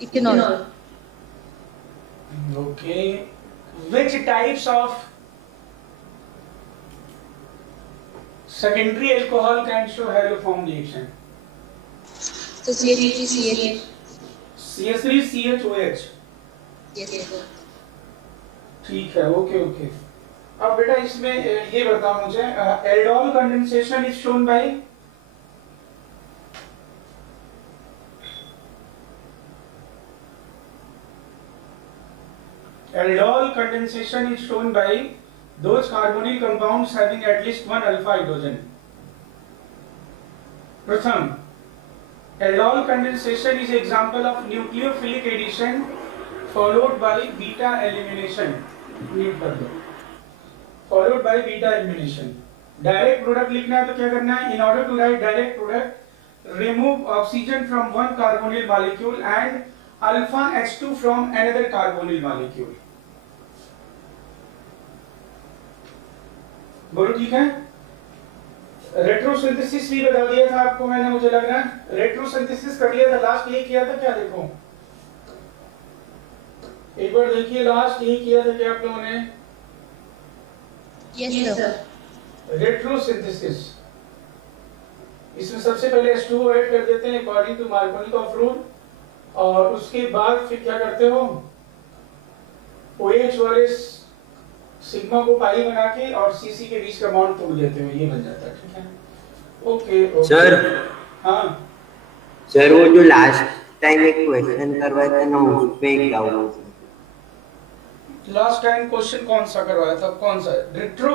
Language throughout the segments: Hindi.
ethanol. Okay. Which types of secondary alcohol can show haloform reaction? So CH3, CH. CH3CHOH. Yes, sir. ठीक है, ओके ओके। अब बेटा इसमें ये बताओ मुझे, aldol condensation is shown by, aldol condensation is shown by those carbonyl compounds having at least one alpha hydrogen. Pratham, aldol condensation is example of nucleophilic addition followed by beta elimination. Mute कर दो. Followed by beta elimination. Direct product लिखना है तो क्या करना है? In order to write direct product, remove oxygen from one carbonyl molecule and alpha H2 from another carbonyl molecule. बोलो ठीक है। रेट्रोसिंथेसिस भी बता दिया था आपको मैंने, मुझे लग रहा है रेट्रोसिंथेसिस कर लिया था, लास्ट ये किया था क्या, देखो एक बार देखिए, लास्ट ये किया था क्या आप लोगों ने? Yes, sir. रेट्रोसिंथेसिस, इसमें सबसे पहले H2O ऐड कर देते हैं अकॉर्डिंग टू मार्कोनिकॉफ रूल, और उसके बाद फिर क्या करते हो, OH वाले सिग्मा को पाई बना के और CC के बीच का बॉन्ड तोड़ देते हो, ये बन जाता है। ठीक है, ओके ओके सर। हाँ सर, वो जो लास्ट टाइम एक क्वेश्चन करवाया था ना, उस पे एक डाउट। लास्ट टाइम क्वेश्चन कौन सा करवाया था, कौन सा, रेट्रो?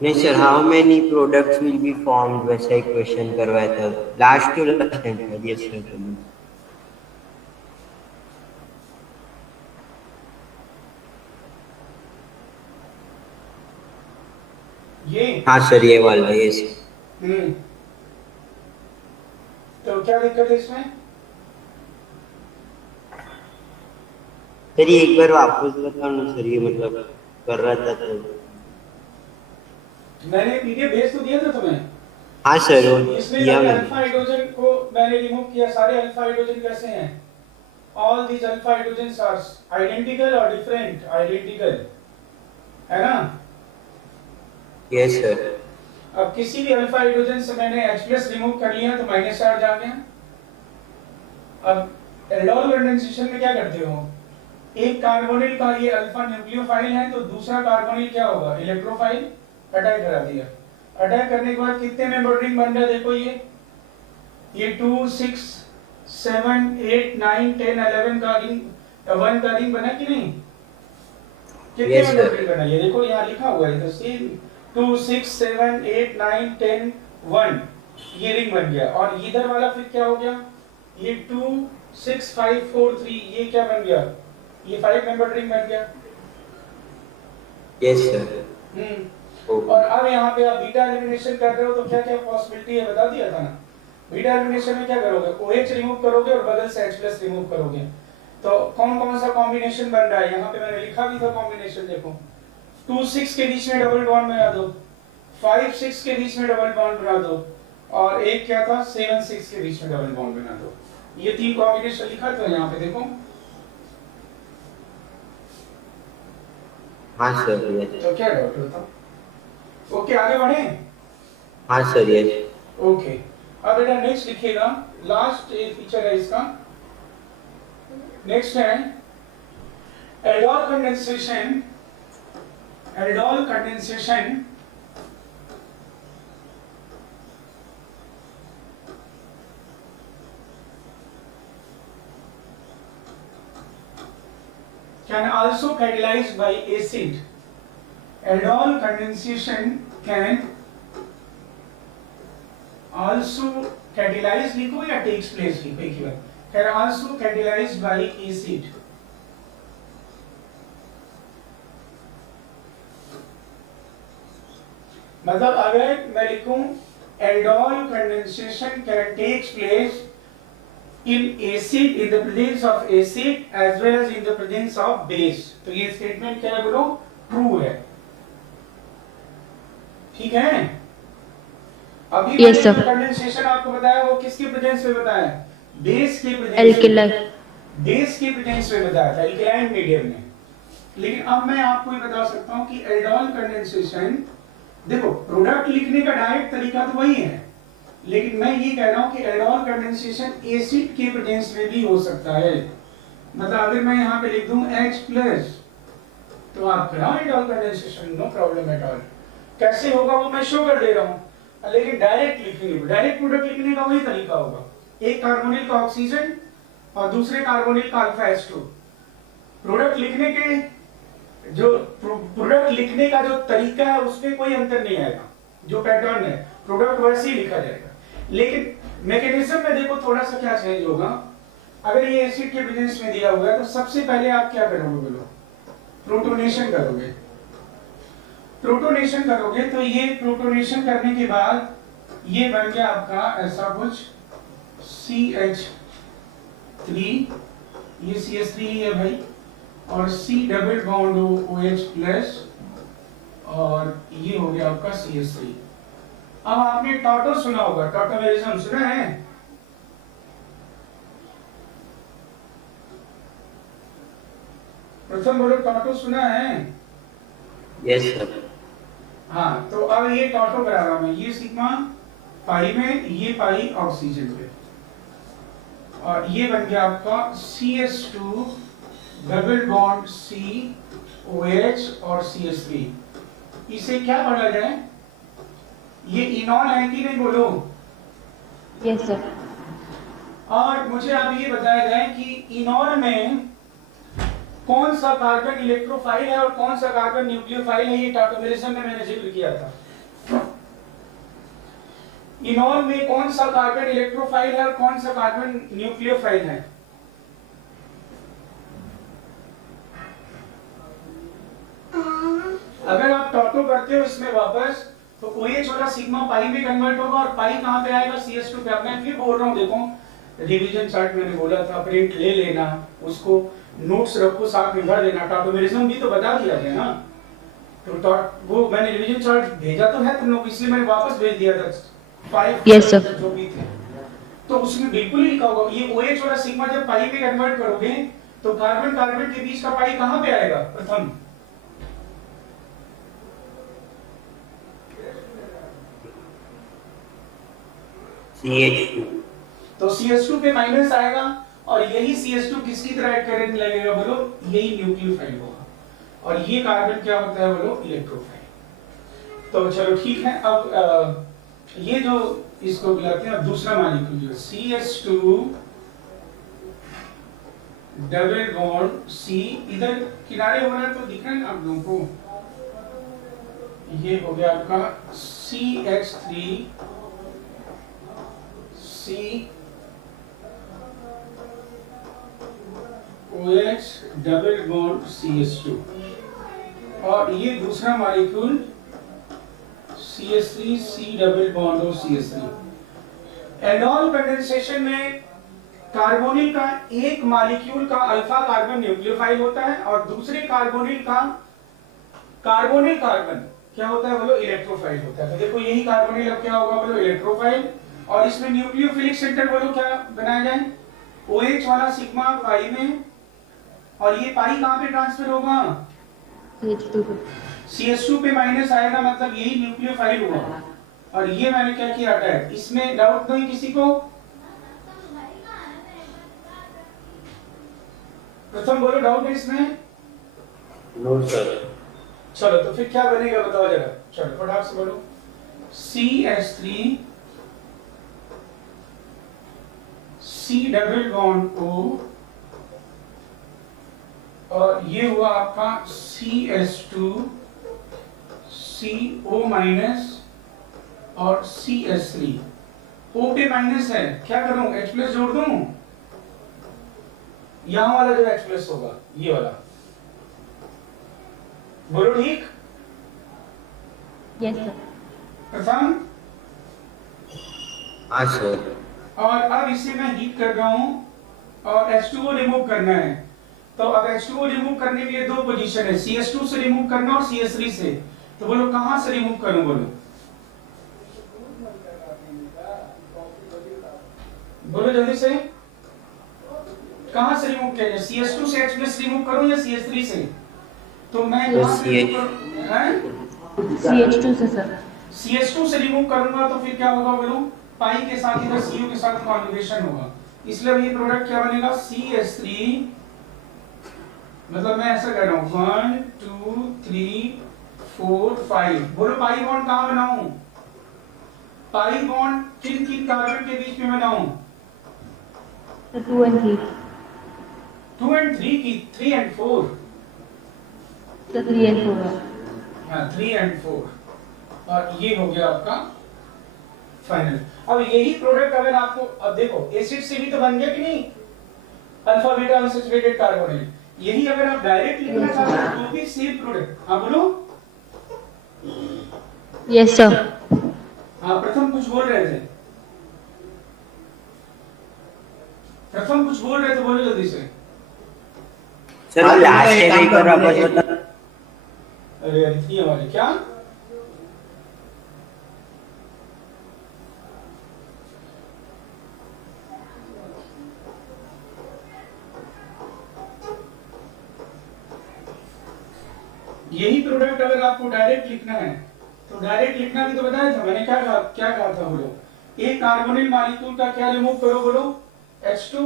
नहीं sir, how many products will be formed, वैसा एक क्वेश्चन करवाया था last to last time. Yes sir. ये हाँ सर, ये वाला, यस। तो क्या दिक्कत है इसमें? सर ये एक बार वापस बताओ ना सर, ये मतलब कर रहा था तो। मैंने पीडीएफ भेज तो दिया था तुम्हें। हाँ सर, इसमें सारे अल्फा हाइड्रोजन को मैंने रिमूव किया। सारे अल्फा हाइड्रोजन कैसे हैं? All these alpha hydrogens are identical और डिफरेंट, आइडेंटिकल है ना? Yes sir. अब किसी भी अल्फा हाइड्रोजन से मैंने H+ रिमूव कर लिया तो माइनस चार्ज आ गया। अब एल्डोल कंडेंसेशन में क्या करते हो, एक कार्बोनिल का ये अल्फा न्यूक्लियोफाइल है तो दूसरा कार्बोनिल क्या होगा, इलेक्ट्रोफाइल, अटैक करा दिया। अटैक करने के बाद कितने मेंबर रिंग बन रहा है, देखो ये 2 6 7 8 9 10 11 का रिंग, 1 का रिंग बना कि नहीं? कितने मेंबर रिंग बना, ये देखो यहाँ लिखा हुआ है, तो सेम 2 6 7 8 9 10 1 ये रिंग बन गया। और इधर वाला फिर क्या हो गया, ये 2 6 5 4 3 ये क्या बन गया, ये 5 मेंबर रिंग बन गया। Yes sir. और अब यहाँ पे आप बीटा एलिमिनेशन कर रहे हो तो क्या क्या पॉसिबिलिटी है बता दिया था ना। बीटा एलिमिनेशन में क्या करोगे, OH रिमूव करोगे और बगल से H+ रिमूव करोगे। तो कौन कौन सा कॉम्बिनेशन बन रहा है, यहाँ पे मैंने लिखा भी था कॉम्बिनेशन, देखो 2 6 के बीच में डबल बॉन्ड बना दो, 5 6 के बीच में डबल बॉन्ड बना दो, और एक क्या था 7 6 के बीच में डबल बॉन्ड बना दो। ये 3 कॉम्बिनेशन लिखा था यहाँ पे, देखो। हाँ सर, यस। तो क्या डाउट होता? ओके आगे बढ़े? हाँ सर, यस। ओके अब बेटा नेक्स्ट लिखिएगा, लास्ट एक फीचर है इसका। नेक्स्ट है aldol condensation. Aldol condensation can also catalyzed by acid. Aldol condensation can also catalyzed लिखो या takes place लिखो एक ही बार, can also catalyzed by acid. मतलब अगर मैं लिखूं aldol condensation can takes place in acid, in the presence of acid as well as in the presence of base, तो ये स्टेटमेंट क्या है बोलो, ट्रू है। ठीक है, अभी मैंने कंडेंसेशन आपको बताया वो किसके प्रेजेंस में बताया, बेस के प्रेजेंस। Alkyl. बेस के प्रेजेंस में बताया था एल्कलाइन मीडियम में, लेकिन अब मैं आपको ये बता सकता हूँ कि एल्डोल कंडेंसेशन, देखो प्रोडक्ट लिखने का डायरेक्ट तरीका तो वही है, लेकिन मैं ये कह रहा हूँ कि एल्डोल कंडेंसेशन एसिड के प्रेजेंस में भी हो सकता है। मतलब अगर मैं यहाँ पे लिख दूं H+ तो आप कराओ aldol condensation, no problem at all. कैसे होगा वो मैं शो कर दे रहा हूँ, लेकिन डायरेक्ट लिखेंगे, डायरेक्ट प्रोडक्ट लिखने का वही तरीका होगा, एक कार्बोनिल का ऑक्सीजन और दूसरे कार्बोनिल का अल्फा H2। प्रोडक्ट लिखने के जो प्रोडक्ट लिखने का जो तरीका है उसमें कोई अंतर नहीं आएगा, जो पैटर्न है प्रोडक्ट वैसे ही लिखा जाएगा, लेकिन मैकेनिज्म में देखो थोड़ा सा क्या चेंज होगा। अगर ये एसिड के प्रेजेंस में दिया हुआ है तो सबसे पहले आप क्या करोगे बोलो, प्रोटोनेशन करोगे। प्रोटोनेशन करोगे तो ये प्रोटोनेशन करने के बाद ये बन गया आपका ऐसा कुछ CH3, ये CH3 है भाई, और C डबल बॉन्ड OH+ और ये हो गया आपका CH3। अब आपने टॉटो सुना होगा, टॉटोमेरिज्म सुना है? प्रथम बोलो टॉटो सुना है? Yes sir. हाँ, तो अब ये टॉटो करा रहा हूं मैं, ये सिग्मा पाई में, ये पाई ऑक्सीजन पे, और ये बन गया आपका CH2 डबल बॉन्ड COH और CH3। इसे क्या पढ़ा जाए? ये इनॉल है कि नहीं बोलो? Yes sir. और मुझे अब ये बताया जाए कि इनॉल में कौन सा कार्बन इलेक्ट्रोफाइल है और कौन सा कार्बन न्यूक्लियोफाइल है, ये टॉटोमेरिज्म में मैंने जिक्र किया था। इनॉल में कौन सा कार्बन इलेक्ट्रोफाइल है और कौन सा कार्बन न्यूक्लियोफाइल है? अगर आप टॉटो करते हो इसमें वापस, तो OH वाला सिग्मा पाई में कन्वर्ट होगा और पाई कहां पे आएगा? CH2 पे। अब मैं फिर बोल रहा हूं, देखो रिवीजन चार्ट मैंने बोला था, प्रिंट ले लेना, उसको नोट्स रखो, साथ में भर देना। टॉटोमेरिज्म भी तो बता दिया गया ना, तो वो मैंने रिवीजन चार्ट भेजा तो है तुम लोग, इसलिए मैंने वापस भेज दिया था 5 Yes, sir. जो भी थे, तो उसमें बिल्कुल ही लिखा होगा। ये OH वाला सिग्मा जब पाई में कन्वर्ट करोगे तो कार्बन कार्बन के बीच का पाई कहां पे आएगा? प्रथम CH2। तो CH2 पे माइनस आएगा, और यही CH2 किसकी तरह एक्ट करने लगेगा बोलो? यही न्यूक्लियोफाइल होगा, और ये कार्बन क्या होता है बोलो? इलेक्ट्रोफाइल। तो चलो ठीक है, अब ये जो इसको बुलाते हैं दूसरा मॉलिक्यूल जो CH2 डबल बॉन्ड C, इधर किनारे हो रहा है तो दिख रहा है ना आप लोगों को, ये हो गया आपका CH3 OH double bond CH2, और ये दूसरा molecule CH3 C double bond और CH3। एल्डोल कंडेंसेशन में कार्बोनिल का एक मॉलिक्यूल का अल्फा कार्बन न्यूक्लियोफाइल होता है और दूसरे कार्बोनिल का कार्बोनिल कार्बन क्या होता है बोलो? इलेक्ट्रोफाइल होता है। तो देखो यही कार्बोनिल अब क्या होगा बोलो? इलेक्ट्रोफाइल। और इसमें न्यूक्लियोफिलिक सेंटर बोलो क्या बनाया जाए? OH वाला सिग्मा पाई में, और ये पाई कहां पे ट्रांसफर होगा? CH2 पे माइनस आएगा, मतलब यही न्यूक्लियोफाइल हुआ। और ये मैंने क्या किया अटैक, इसमें डाउट नहीं किसी को? प्रथम बोलो डाउट है इसमें? No sir. चलो तो फिर क्या बनेगा बताओ जरा, चलो फटाक से बोलो। CH3 C double bond O, और ये हुआ आपका CH2 CO माइनस और CH3। O पे माइनस है, क्या करूं? H+ जोड़ दूं? यहां वाला जो H+ होगा ये वाला, बोलो ठीक? Yes sir. प्रथम, हाँ सर। और अब इसे मैं हीट कर रहा हूं और H2O रिमूव करना है। तो अब H2O रिमूव करने के लिए दो पोजीशन है, CH2 से रिमूव करना और CH3 से। तो बोलो कहां से रिमूव करूं बोलो? बोलो जल्दी से। कहाँ से रिमूव किया जाए? CS2 से H प्लस रिमूव करूं या CS3 से? तो मैं तो कहाँ से CH रिमूव करूं? CH2 से सर। CS2 से रिमूव करूंगा तो फिर क्या होगा बोलो? पाई के साथ इधर Cu के साथ कॉन्जुगेशन होगा, इसलिए ये प्रोडक्ट क्या बनेगा? CH3, मतलब मैं ऐसा कह रहा हूँ 1 2 3 4 5। बोलो पाई बॉन्ड कहाँ बनाऊं? पाई बॉन्ड किन किन कार्बन के बीच में बनाऊं? 2 and 3। 2 and 3 की, 3 and 4। तो 3 and 4 है। हाँ 3 and 4, और ये हो गया आपका फाइनल। अब यही प्रोडक्ट अगर आपको, अब देखो एसिड से भी तो बन गया कि नहीं, अल्फा बीटा अनसैचुरेटेड कार्बोनिल। यही अगर आप डायरेक्ट लिखना चाहते हो तो भी सेम प्रोडक्ट। हाँ बोलो। Yes sir. हाँ प्रथम कुछ बोल रहे थे, प्रथम कुछ बोल रहे थे, बोलो जल्दी से। सर लास्ट है एक बार वापस बता। अरे ये वाले क्या? यही प्रोडक्ट अगर आपको डायरेक्ट लिखना है तो डायरेक्ट लिखना भी तो बताया था मैंने, क्या कहा था बोलो? एक कार्बोनिल मॉलिक्यूल का क्या रिमूव करो बोलो? H2,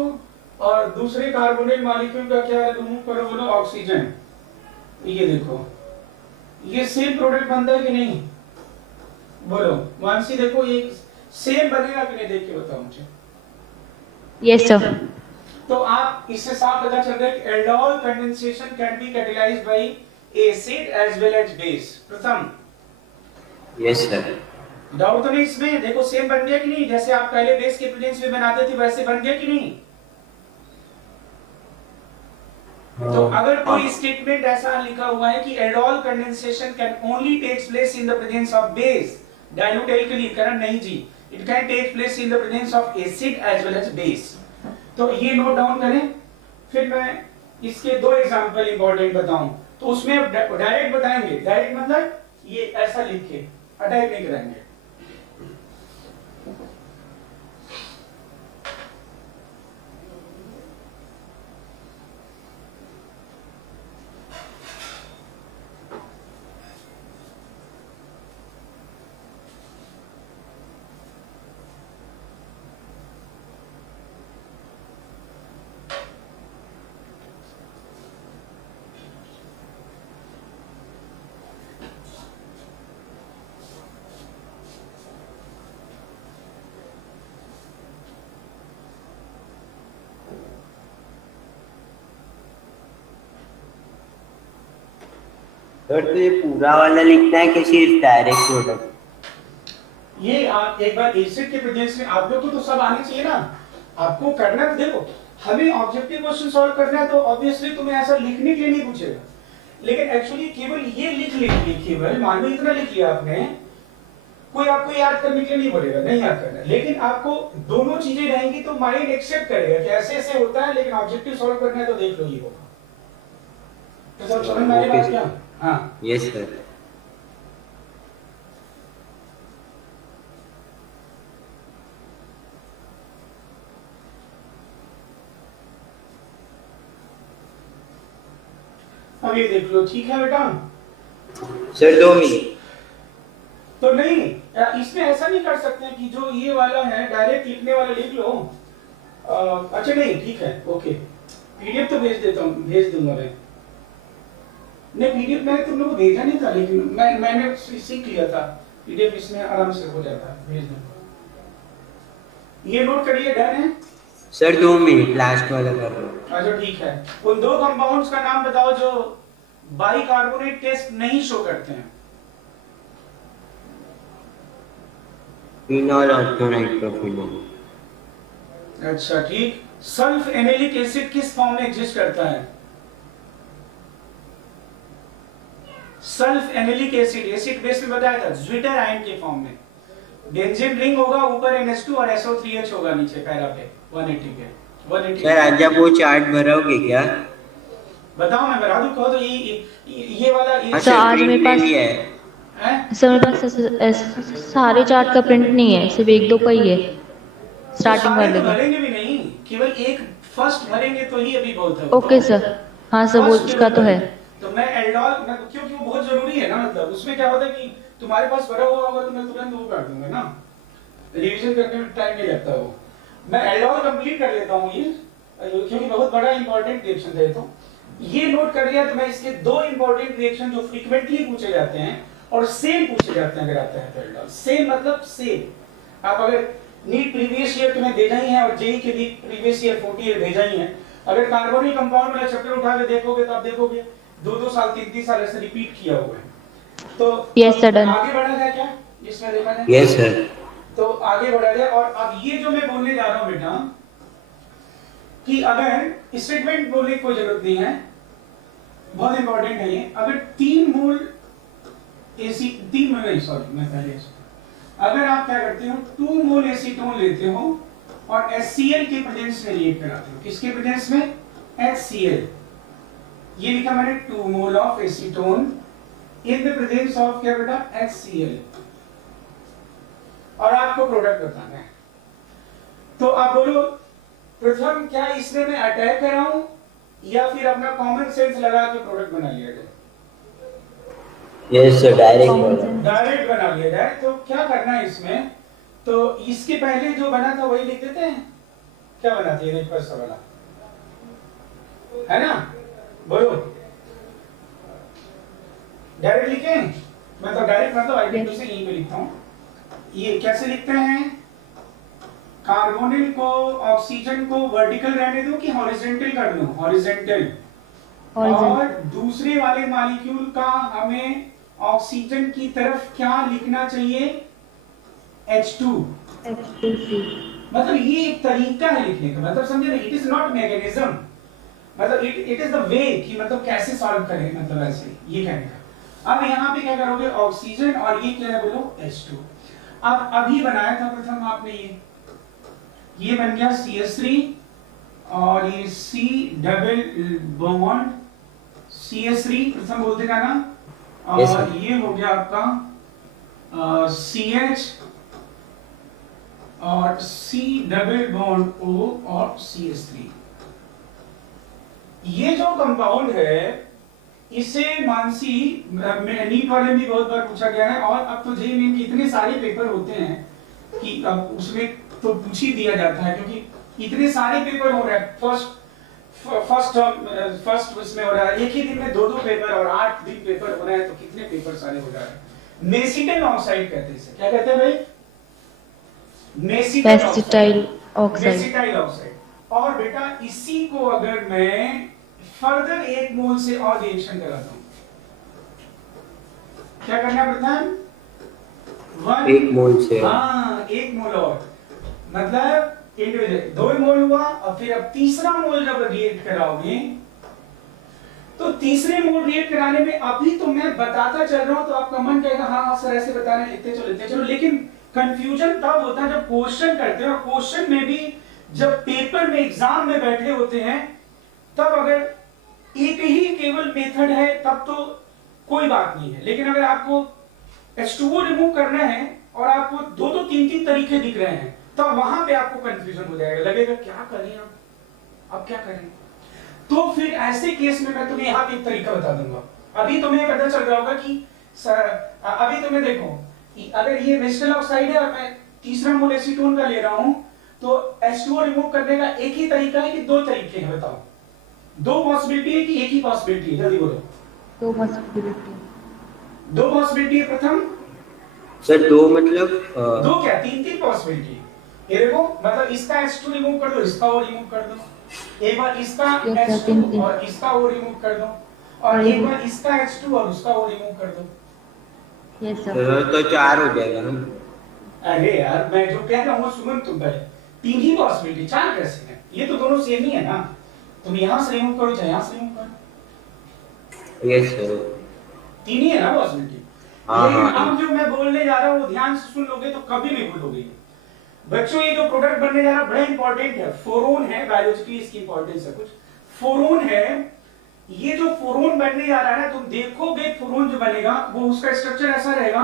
और दूसरे कार्बोनिल मॉलिक्यूल का क्या रिमूव करो बोलो? ऑक्सीजन। ये देखो ये सेम प्रोडक्ट बनता है कि नहीं बोलो? मानसी देखो ये सेम बनेगा कि नहीं, देख के बताओ मुझे। Yes sir. तो आप इससे साफ पता चल रहा है कि aldol condensation can be catalysed by acid as well as base. Pratham yes sir. Doubt तो नहीं इसमें? देखो सेम बन गया कि नहीं? जैसे आप पहले बेस के प्रेजेंस में बनाते थे वैसे बन गया कि नहीं? तो अगर कोई स्टेटमेंट ऐसा लिखा हुआ है कि aldol condensation can only takes place in the presence of base, dilute alkali करण नहीं जी, it can take place in the presence of acid as well as base. तो ये नोट डाउन करें। फिर मैं इसके दो एग्जांपल इंपॉर्टेंट बताऊं, तो उसमें डायरेक्ट बताएंगे। डायरेक्ट मतलब ये ऐसा लिख के अटैक नहीं कराएंगे। सर तो ये पूरा वाला लिखना है कि सिर्फ डायरेक्ट प्रोडक्ट? ये आप एक बार एसिड के प्रेजेंस में आप लोग को तो सब आने चाहिए ना, आपको करना है। देखो हमें ऑब्जेक्टिव क्वेश्चन सॉल्व करना है तो ऑब्वियसली तुम्हें ऐसा लिखने के लिए नहीं पूछेगा, लेकिन एक्चुअली केवल ये लिख लीजिए, केवल मान लो इतना लिख लिया आपने, कोई आपको याद करने के लिए नहीं बोलेगा, नहीं याद करना, लेकिन आपको दोनों चीजें रहेंगी तो माइंड एक्सेप्ट करेगा कि ऐसे ऐसे होता है, लेकिन ऑब्जेक्टिव सॉल्व करना है तो देख लो ये होगा। तो सब समझ में आ रही बात क्या? हाँ यस सर। अब ये देख लो, ठीक है बेटा? Sir 2 minute. तो नहीं, इसमें ऐसा नहीं कर सकते कि जो ये वाला है डायरेक्ट लिखने वाला लिख लो। अच्छा नहीं, ठीक है, ओके। पीडीएफ तो भेज देता हूँ, भेज दूंगा मैं। नहीं पीडीएफ मैंने तुम लोगों को भेजा नहीं था, लेकिन मैंने सीख लिया था, पीडीएफ इसमें आराम से हो जाता है, भेज दूंगा। ये नोट करिए, डन है? सर 2 मिनट लास्ट वाला कर लो। अच्छा ठीक है। उन दो कंपाउंड्स का नाम बताओ जो बाइकार्बोनेट टेस्ट नहीं शो करते हैं। फिनॉल और नाइट्रोफिनॉल। अच्छा ठीक। सल्फ एनिलिक एसिड किस फॉर्म में एग्जिस्ट करता है? सल्फ एनिलिक एसिड एसिड बेस में बताया था, ज्विटर आयन के फॉर्म में। बेंजीन रिंग होगा, ऊपर NH2 और SO3H होगा नीचे पैरा पे 180 पे 180। सर आज आप वो चार्ट भरोगे क्या? बताओ मैं बता दूं, कहो तो ये वाला ये सर आज मेरे पास है। सर मेरे पास सारे चार्ट का प्रिंट नहीं है, सिर्फ 1-2 का ही है स्टार्टिंग वाले तो का। भरेंगे भी नहीं, केवल एक फर्स्ट भरेंगे तो ही अभी बहुत है। ओके सर, हाँ सर, वो उसका तो है। तो मैं एल्डोल, क्योंकि वो बहुत जरूरी है ना, मतलब उसमें क्या होता है कि तुम्हारे पास भरा हुआ होगा तो मैं तुरंत वो कर दूंगा ना, रिवीजन करने में टाइम नहीं लगता वो। मैं एल्डोल कंप्लीट कर लेता हूँ ये, क्योंकि बहुत बड़ा इंपॉर्टेंट रिएक्शन है। तो ये नोट कर लिया तो मैं इसके दो इंपॉर्टेंट रिएक्शन जो फ्रीक्वेंटली पूछे जाते हैं और सेम पूछे जाते हैं अगर आता है तो एल्डोल। सेम मतलब सेम। आप अगर नीट प्रीवियस ईयर तुम्हें भेजा ही है और जेई के भी प्रीवियस ईयर 40 ईयर भेजा ही है, अगर कार्बोनिल कंपाउंड वाला चैप्टर उठा के देखोगे तो आप देखोगे 2-2 साल 3-3 साल ऐसे रिपीट किया हुआ है। तो यस सर, डन। आगे बढ़ा जाए क्या इसमें, देखा जाए? Yes sir. तो आगे बढ़ा जाए। और अब ये जो मैं बोलने जा रहा हूं बेटा, कि अगर स्टेटमेंट बोलने की कोई जरूरत नहीं है, बहुत इंपॉर्टेंट है ये। अगर 3 मोल एसी, 3 मोल नहीं, सॉरी मैं पहले, अगर आप क्या करते हो 2 मोल एसीटोन लेते हो और HCl के प्रेजेंस में रिएक्ट कराते हो, किसके प्रेजेंस में? HCl। ये लिखा मैंने 2 mole of acetone in the presence of क्या बेटा? HCl। और आपको प्रोडक्ट बताना है। तो आप बोलो प्रथम, क्या इसमें मैं अटैक कराऊं या फिर अपना कॉमन सेंस लगा के प्रोडक्ट बना लिया जाए? यस सर, डायरेक्ट बना लिया जाए। तो क्या करना है इसमें, तो इसके पहले जो बना था वही लिख देते हैं। क्या बना था? ये फर्स्ट वाला है ना, बोलो डायरेक्ट लिखें। मैं तो डायरेक्ट मतलब आइडेंटिटी से यहीं पे लिखता हूं। ये कैसे लिखते हैं? कार्बोनिल को, ऑक्सीजन को वर्टिकल रहने दो कि हॉरिजॉन्टल कर दूं? हॉरिजॉन्टल। और दूसरे वाले मॉलिक्यूल का हमें ऑक्सीजन की तरफ क्या लिखना चाहिए? H2। मतलब ये एक तरीका है लिखने का, मतलब समझे ना, इट इज नॉट मैकेनिज्म, मतलब इट इज द वे कि मतलब कैसे सॉल्व करें, मतलब ऐसे ये कहने का। अब यहाँ पे क्या करोगे? ऑक्सीजन और ये क्या है बोलो? H2। अब अभी बनाया था प्रथम आपने ये बन गया CH3 और ये C डबल बॉन्ड CH3 प्रथम बोलते जाना, और ये हो गया आपका CH और C डबल बॉन्ड O और CH3। ये जो कंपाउंड है इसे मानसी नीट वाले भी बहुत बार पूछा गया है, और अब तो जेईई मेन के इतने सारे पेपर होते हैं कि अब उसमें तो पूछ ही दिया जाता है, क्योंकि इतने सारे पेपर हो रहे हैं। फर्स्ट उसमें हो रहा है एक ही दिन में 2-2 पेपर, और 8 दिन पेपर हो रहा है, तो कितने पेपर सारे हो जा रहे हैं। मेसिटाइल ऑक्साइड कहते हैं इसे। क्या कहते हैं भाई? Mesityl oxide. Mesityl oxide. और बेटा इसी को अगर मैं फर्दर 1 मोल से और रिएक्शन कराता हूं, क्या करना पड़ता है? 1 मोल से, हाँ 1 मोल और, मतलब इंडिविजुअल 2 मोल हुआ। और फिर अब तीसरा मोल जब रिएक्ट कराओगे, तो तीसरे मोल रिएक्ट कराने में अभी तो मैं बताता चल रहा हूं तो आपका मन कहेगा हाँ सर ऐसे बता रहे हैं, लिखते चलो। लेकिन कंफ्यूजन तब होता है जब क्वेश्चन करते हैं, और क्वेश्चन में भी जब पेपर में एग्जाम में बैठे होते हैं, तब अगर एक ही केवल मेथड है तब तो कोई बात नहीं है। लेकिन अगर आपको H2O रिमूव करना है और आपको 2-2 3-3 तरीके दिख रहे हैं, तब वहां पे आपको कंफ्यूजन हो जाएगा, लगेगा क्या करें अब क्या करें। तो फिर ऐसे केस में मैं तुम्हें यहाँ पे एक तरीका बता दूंगा। अभी तुम्हें पता चल रहा होगा कि अभी तुम्हें देखो, अगर ये मेसिटाइल ऑक्साइड है और मैं तीसरा मोल एसीटोन का ले रहा हूं, तो H2O रिमूव करने का एक ही तरीका है कि 2 तरीके हैं? बताओ, 2 पॉसिबिलिटी है कि एक ही पॉसिबिलिटी है? जल्दी बोलो। 2 पॉसिबिलिटी। 2 पॉसिबिलिटी है प्रथम। सर 2 मतलब 2 क्या 3-3 पॉसिबिलिटी। ये देखो, मतलब इसका H2 रिमूव कर दो, इसका O रिमूव कर दो, एक बार इसका H2 और इसका O रिमूव कर दो, और एक बार इसका H2 और उसका O रिमूव कर दो। Yes sir. तो 4 हो जाएगा ना? अरे यार मैं जो कह रहा हूँ सुनो तुम पहले, 3 ही पॉसिबिलिटी, 4 कैसे है? ये तो दोनों सेम ही है ना, तुम यहाँ से रिमूव करो चाहे यहाँ से रिमूव करो। यस सर, 3 ही है ना पॉसिबिलिटी। लेकिन अब जो मैं बोलने जा रहा हूँ वो ध्यान से सुन लोगे तो कभी नहीं भूलोगे। बच्चों ये जो प्रोडक्ट बनने जा रहा है बड़ा इंपॉर्टेंट है, फोरोन है, बायोलॉजिकली इसकी इंपॉर्टेंस है कुछ। फोरोन है, ये जो फोरोन बनने जा रहा है तुम देखोगे फोरोन जो बनेगा वो उसका स्ट्रक्चर ऐसा रहेगा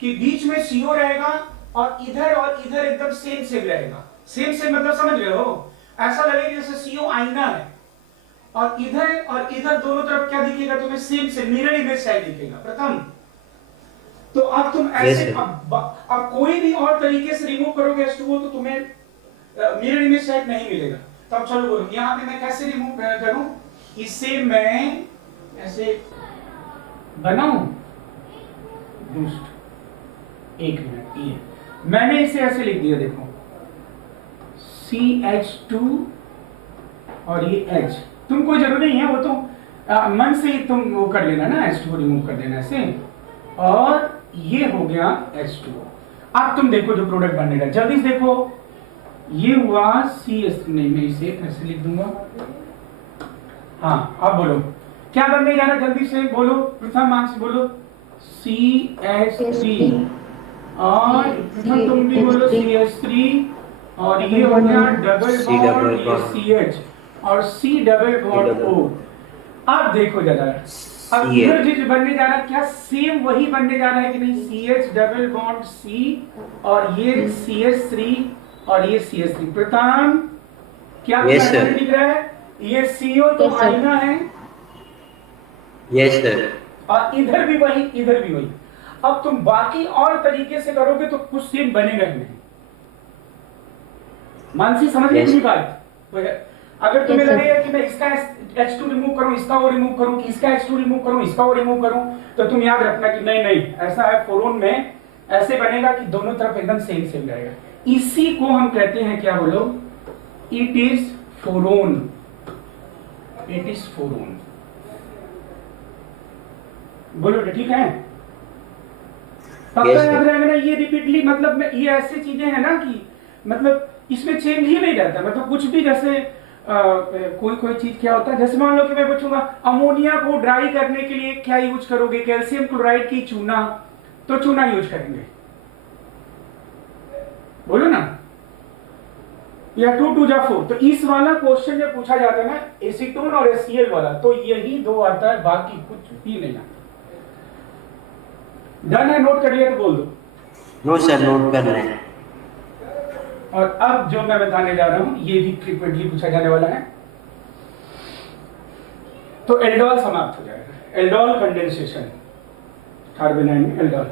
कि बीच में CO रहेगा और इधर एकदम सेम रहेगा। सेम मतलब समझ रहे हो? ऐसा लगेगा जैसे CO आईना है, और इधर दोनों तरफ क्या दिखेगा तुम्हें? सेम से मिरर इमेज टाइप दिखेगा। प्रथम, तो अब तुम ऐसे Yes, sir. अब कोई भी और तरीके से रिमूव करोगे H2O तो तुम्हें मिरर इमेज टाइप नहीं मिलेगा। तो अब चलो बोलो, यहाँ पे मैं कैसे रिमूव करूं? इसे मैं ऐसे बनाऊं, बूस्ट, एक मिनट, ये मैंने इसे ऐसे लिख दिया, देखो CH2 और ये H, तुमको जरूरी नहीं है, वो तो मन से ही तुम वो कर लेना ना, H2O रिमूव कर देना ऐसे, और ये हो गया H2O। अब तुम देखो जो प्रोडक्ट बनेगा, जल्दी से देखो, ये हुआ CS, नहीं मैं इसे ऐसे लिख दूंगा। हाँ, अब बोलो क्या बनने जा रहा है, जल्दी से बोलो, प्रथम मार्क्स बोलो, CH3, और प्रथम तुम भी बोलो CH3, और ये हो गया डबल बॉन्ड, ये CH, और C डबल बॉन्ड O। अब देखो जरा, अब इधर जो बनने जा रहा है, क्या सेम वही बनने जा रहा है कि नहीं? CH डबल बॉन्ड C, और ये CH3 और ये CH3। प्रथम क्या Yes, sir. दिख रहा है? ये CO तो Yes, sir. आईना है, Yes, sir. और इधर भी वही, इधर भी वही। अब तुम बाकी और तरीके से करोगे तो कुछ सेम बनेगा ही नहीं। मानसी समझ Yes. नहीं बात? अगर तुम्हें Yes, sir. लगेगा कि मैं इसका H2 रिमूव करूं, इसका वो रिमूव करूं, कि इसका H2 रिमूव करूं, इसका वो रिमूव करूं, तो तुम याद रखना कि नहीं नहीं, ऐसा है फोरोन में, ऐसे बनेगा कि दोनों तरफ एकदम सेम सेम रहेगा। इसी को हम कहते हैं, क्या बोलो? It is phorone, it is phorone. बोलो तो ठीक है? पक्का Yes, sir. याद रहेगा ना? ये रिपीटली, मतलब ये ऐसी चीजें हैं ना कि मतलब इसमें चेंज ही नहीं रहता, मतलब कुछ भी, जैसे कोई चीज क्या होता है, जैसे मान लो कि मैं पूछूंगा अमोनिया को ड्राई करने के लिए क्या यूज करोगे? कैल्शियम क्लोराइड की चूना, तो चूना यूज करेंगे, बोलो ना, या 2 2 जा 4। तो इस वाला क्वेश्चन जब पूछा जाता है ना, एसीटोन और HCl वाला, तो यही दो आता है, बाकी कुछ भी नहीं आता। डन है? नोट कर लिया तो बोल दो। नो सर, नोट कर रहे हैं। और अब जो मैं बताने जा रहा हूं, ये भी फ्रीक्वेंटली पूछा जाने वाला है। तो एल्डोल समाप्त हो जाएगा, एल्डोल कंडेंसेशन, कार्बोनाइल एल्डोल।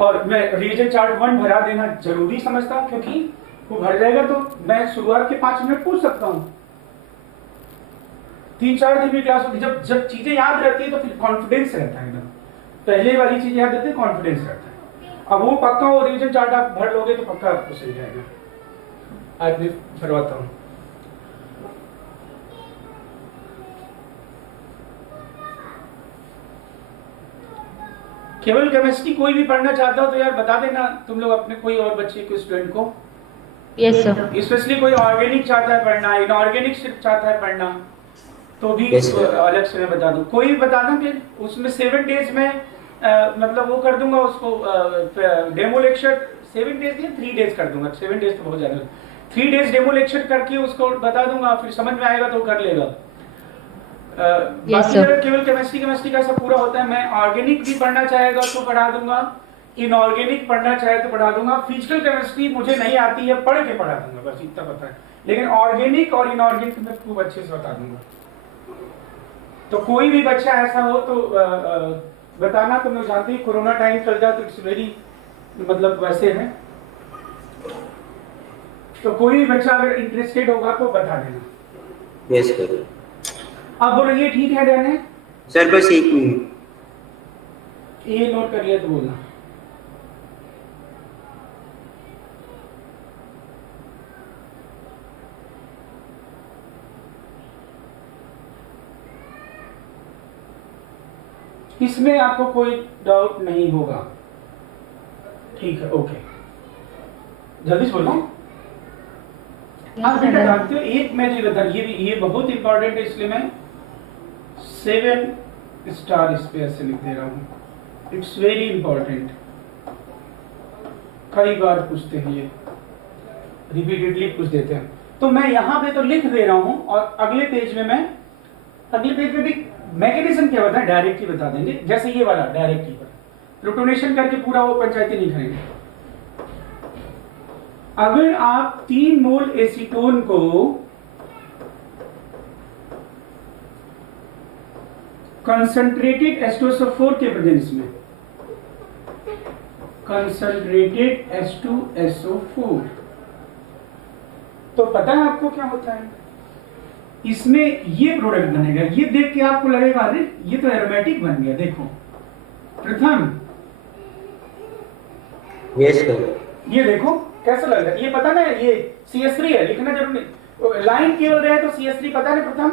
और मैं रिएजेंट चार्ट 1 भरा देना जरूरी समझता हूं, क्योंकि वो भर जाएगा तो मैं शुरुआत के 5 मिनट पूछ सकता हूं। 3-4 दिन की क्लास होती, जब चीजें याद रहती है तो फिर कॉन्फिडेंस रहता है, एकदम पहले वाली चीज याद रहती है, कॉन्फिडेंस रहता है। अब वो पक्का, वो रिवीजन चार्ट आप भर लोगे तो पक्का आपको सही जाएगा। आज मैं भरवाता हूं। केवल केमिस्ट्री कोई भी पढ़ना चाहता हो तो यार बता देना तुम लोग अपने कोई और बच्चे को, स्टूडेंट को। Yes sir. स्पेशली कोई ऑर्गेनिक चाहता है पढ़ना, इनऑर्गेनिक सिर्फ चाहता है पढ़ना, तो भी Yes, sir. अलग से मैं बता दूं, कोई भी बता दूं, फिर उसमें 7 डेज में मतलब वो कर दूंगा उसको, डेमो लेक्चर 7 डेज या 3 डेज कर दूंगा। 7 डेज तो बहुत ज्यादा, 3 डेज डेमो लेक्चर करके उसको बता दूंगा, फिर समझ में आएगा तो कर लेगा। बाकी अगर केवल केमिस्ट्री का सब पूरा होता है, मैं ऑर्गेनिक भी पढ़ना चाहेगा तो पढ़ा दूंगा, इनऑर्गेनिक पढ़ना चाहे तो पढ़ा दूंगा। फिजिकल केमिस्ट्री मुझे नहीं आती है, पढ़ के पढ़ा दूंगा, बस इतना पता है, लेकिन ऑर्गेनिक और इनऑर्गेनिक मैं खूब अच्छे से बता दूंगा। तो कोई भी बच्चा ऐसा हो तो बताना। तुम लोग जानते ही कोरोना टाइम चल जाए तो इट्स वेरी, मतलब वैसे है, तो कोई भी बच्चा अगर इंटरेस्टेड होगा तो बता देना। Yes sir. अब बोलो ये ठीक है डन है? सर बस 1 मिनट, ये नोट कर लिया तो बोलना। इसमें आपको कोई डाउट नहीं होगा, ठीक है? ओके, जल्दी से बोलो। आप बेटा जानते हो, एक मैं जो बता, ये बहुत इंपॉर्टेंट है, इसलिए मैं 7 स्टार इस पे ऐसे लिख दे रहा हूँ। इट्स वेरी इंपॉर्टेंट, कई बार पूछते हैं ये, रिपीटेडली पूछ देते हैं, तो मैं यहाँ पे तो लिख दे रहा हूँ, और अगले पेज में भी मैकेनिज्म क्या बताएं, डायरेक्टली बता देंगे। जैसे ये वाला डायरेक्टली पर प्रोटोनेशन करके पूरा वो पंचायती नहीं करेंगे। अगर आप 3 मोल एसीटोन को कंसंट्रेटेड H2SO4 के प्रेजेंस में, कंसंट्रेटेड H2SO4, तो पता है आपको क्या होता है, इसमें ये प्रोडक्ट बनेगा। ये देख के आपको लगेगा अरे ये तो एरोमेटिक बन गया। देखो प्रथम, यस सर, ये देखो कैसा लग रहा है, ये पता ना ये CH3 है, लिखना जरूर नहीं, लाइन केवल रहे तो CH3 पता नहीं प्रथम।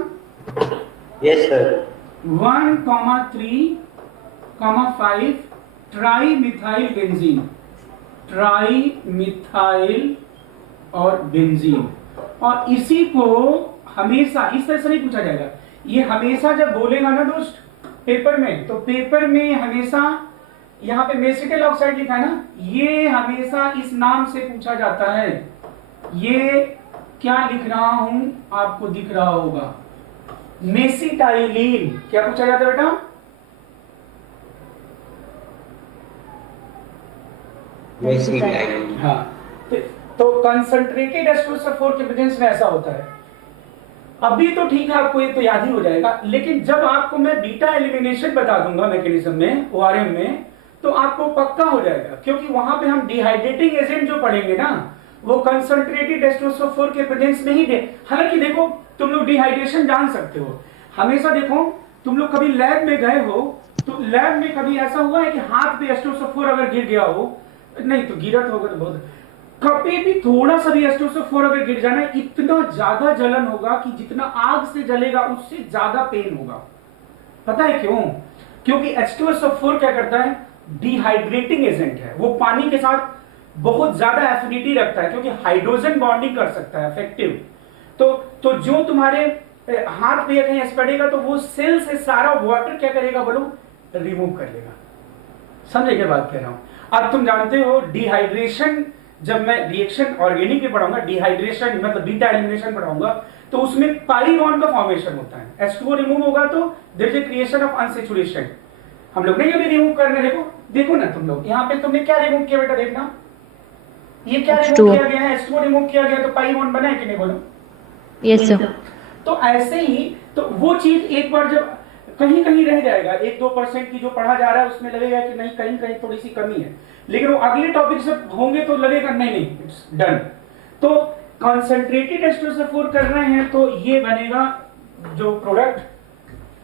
Yes sir, 1,3,5 tri methyl benzene, tri methyl और बेंजीन। और इसी को हमेशा इस तरह से नहीं पूछा जाएगा, ये हमेशा जब बोलेगा ना दोस्त पेपर में, तो पेपर में हमेशा यहाँ पे मेसिटिल ऑक्साइड लिखा है ना, ये हमेशा इस नाम से पूछा जाता है। ये क्या लिख रहा हूं आपको दिख रहा होगा, मेसिटाइलिन। क्या पूछा जाता है बेटा? मेसिटाइलिन। हाँ, तो कंसंट्रेटेड H2SO4 के प्रेजेंस में ऐसा होता है। अभी तो ठीक है, आपको ये तो याद ही हो जाएगा, लेकिन जब आपको मैं बीटा एलिमिनेशन बता दूंगा मैकेनिज्म में, ORM में, तो आपको पक्का हो जाएगा, क्योंकि वहां पे हम डिहाइड्रेटिंग एजेंट जो पढ़ेंगे ना, वो कंसंट्रेटेड H2SO4 के प्रेजेंस में ही दे। हालांकि देखो, तुम लोग डिहाइड्रेशन जान सकते हो, हमेशा देखो, तुम लोग कभी लैब में गए हो तो लैब में कभी ऐसा हुआ है कि हाथ पे H2SO4 अगर गिर गया हो, नहीं तो गिरा तो होगा तो बहुत, कभी भी थोड़ा सा भी H2SO4 अगर गिर जाना, इतना ज्यादा जलन होगा कि जितना आग से जलेगा उससे ज्यादा पेन होगा। पता है क्यों? क्योंकि H2SO4 क्या करता है, डिहाइड्रेटिंग एजेंट है, वो पानी के साथ बहुत ज्यादा एफिनिटी रखता है, क्योंकि हाइड्रोजन बॉन्डिंग कर सकता है इफेक्टिव। तो जो तुम्हारे हाथ पे कहीं पड़ेगा तो वो सेल से सारा वाटर क्या करेगा बोलो, रिमूव कर लेगा। समझे क्या बात कह रहा हूं? अब तुम जानते हो डिहाइड्रेशन, जब मैं रिएक्शन ऑर्गेनिक में पढ़ाऊंगा, डिहाइड्रेशन मतलब बीटा एलिमिनेशन पढ़ाऊंगा, तो उसमें पाई बॉन्ड का फॉर्मेशन होता है। H2O रिमूव होगा तो there is a creation of unsaturation. हम लोग नहीं अभी रिमूव करने, देखो ना तुम लोग, यहाँ पे तुमने क्या रिमूव किया बेटा, देखना ये क्या रिमूव किया गया है, H2O रिमूव किया गया, तो पाई बॉन्ड बना है कि नहीं बोलो? Yes sir. तो ऐसे ही तो वो चीज एक बार जब कहीं कहीं रह जाएगा, 1-2% की जो पढ़ा जा रहा है उसमें लगेगा कि नहीं कहीं कहीं थोड़ी सी कमी है, लेकिन वो अगले टॉपिक से होंगे तो लगेगा नहीं इट्स डन। तो कंसंट्रेटेड H2SO4 कर रहे हैं तो ये बनेगा जो प्रोडक्ट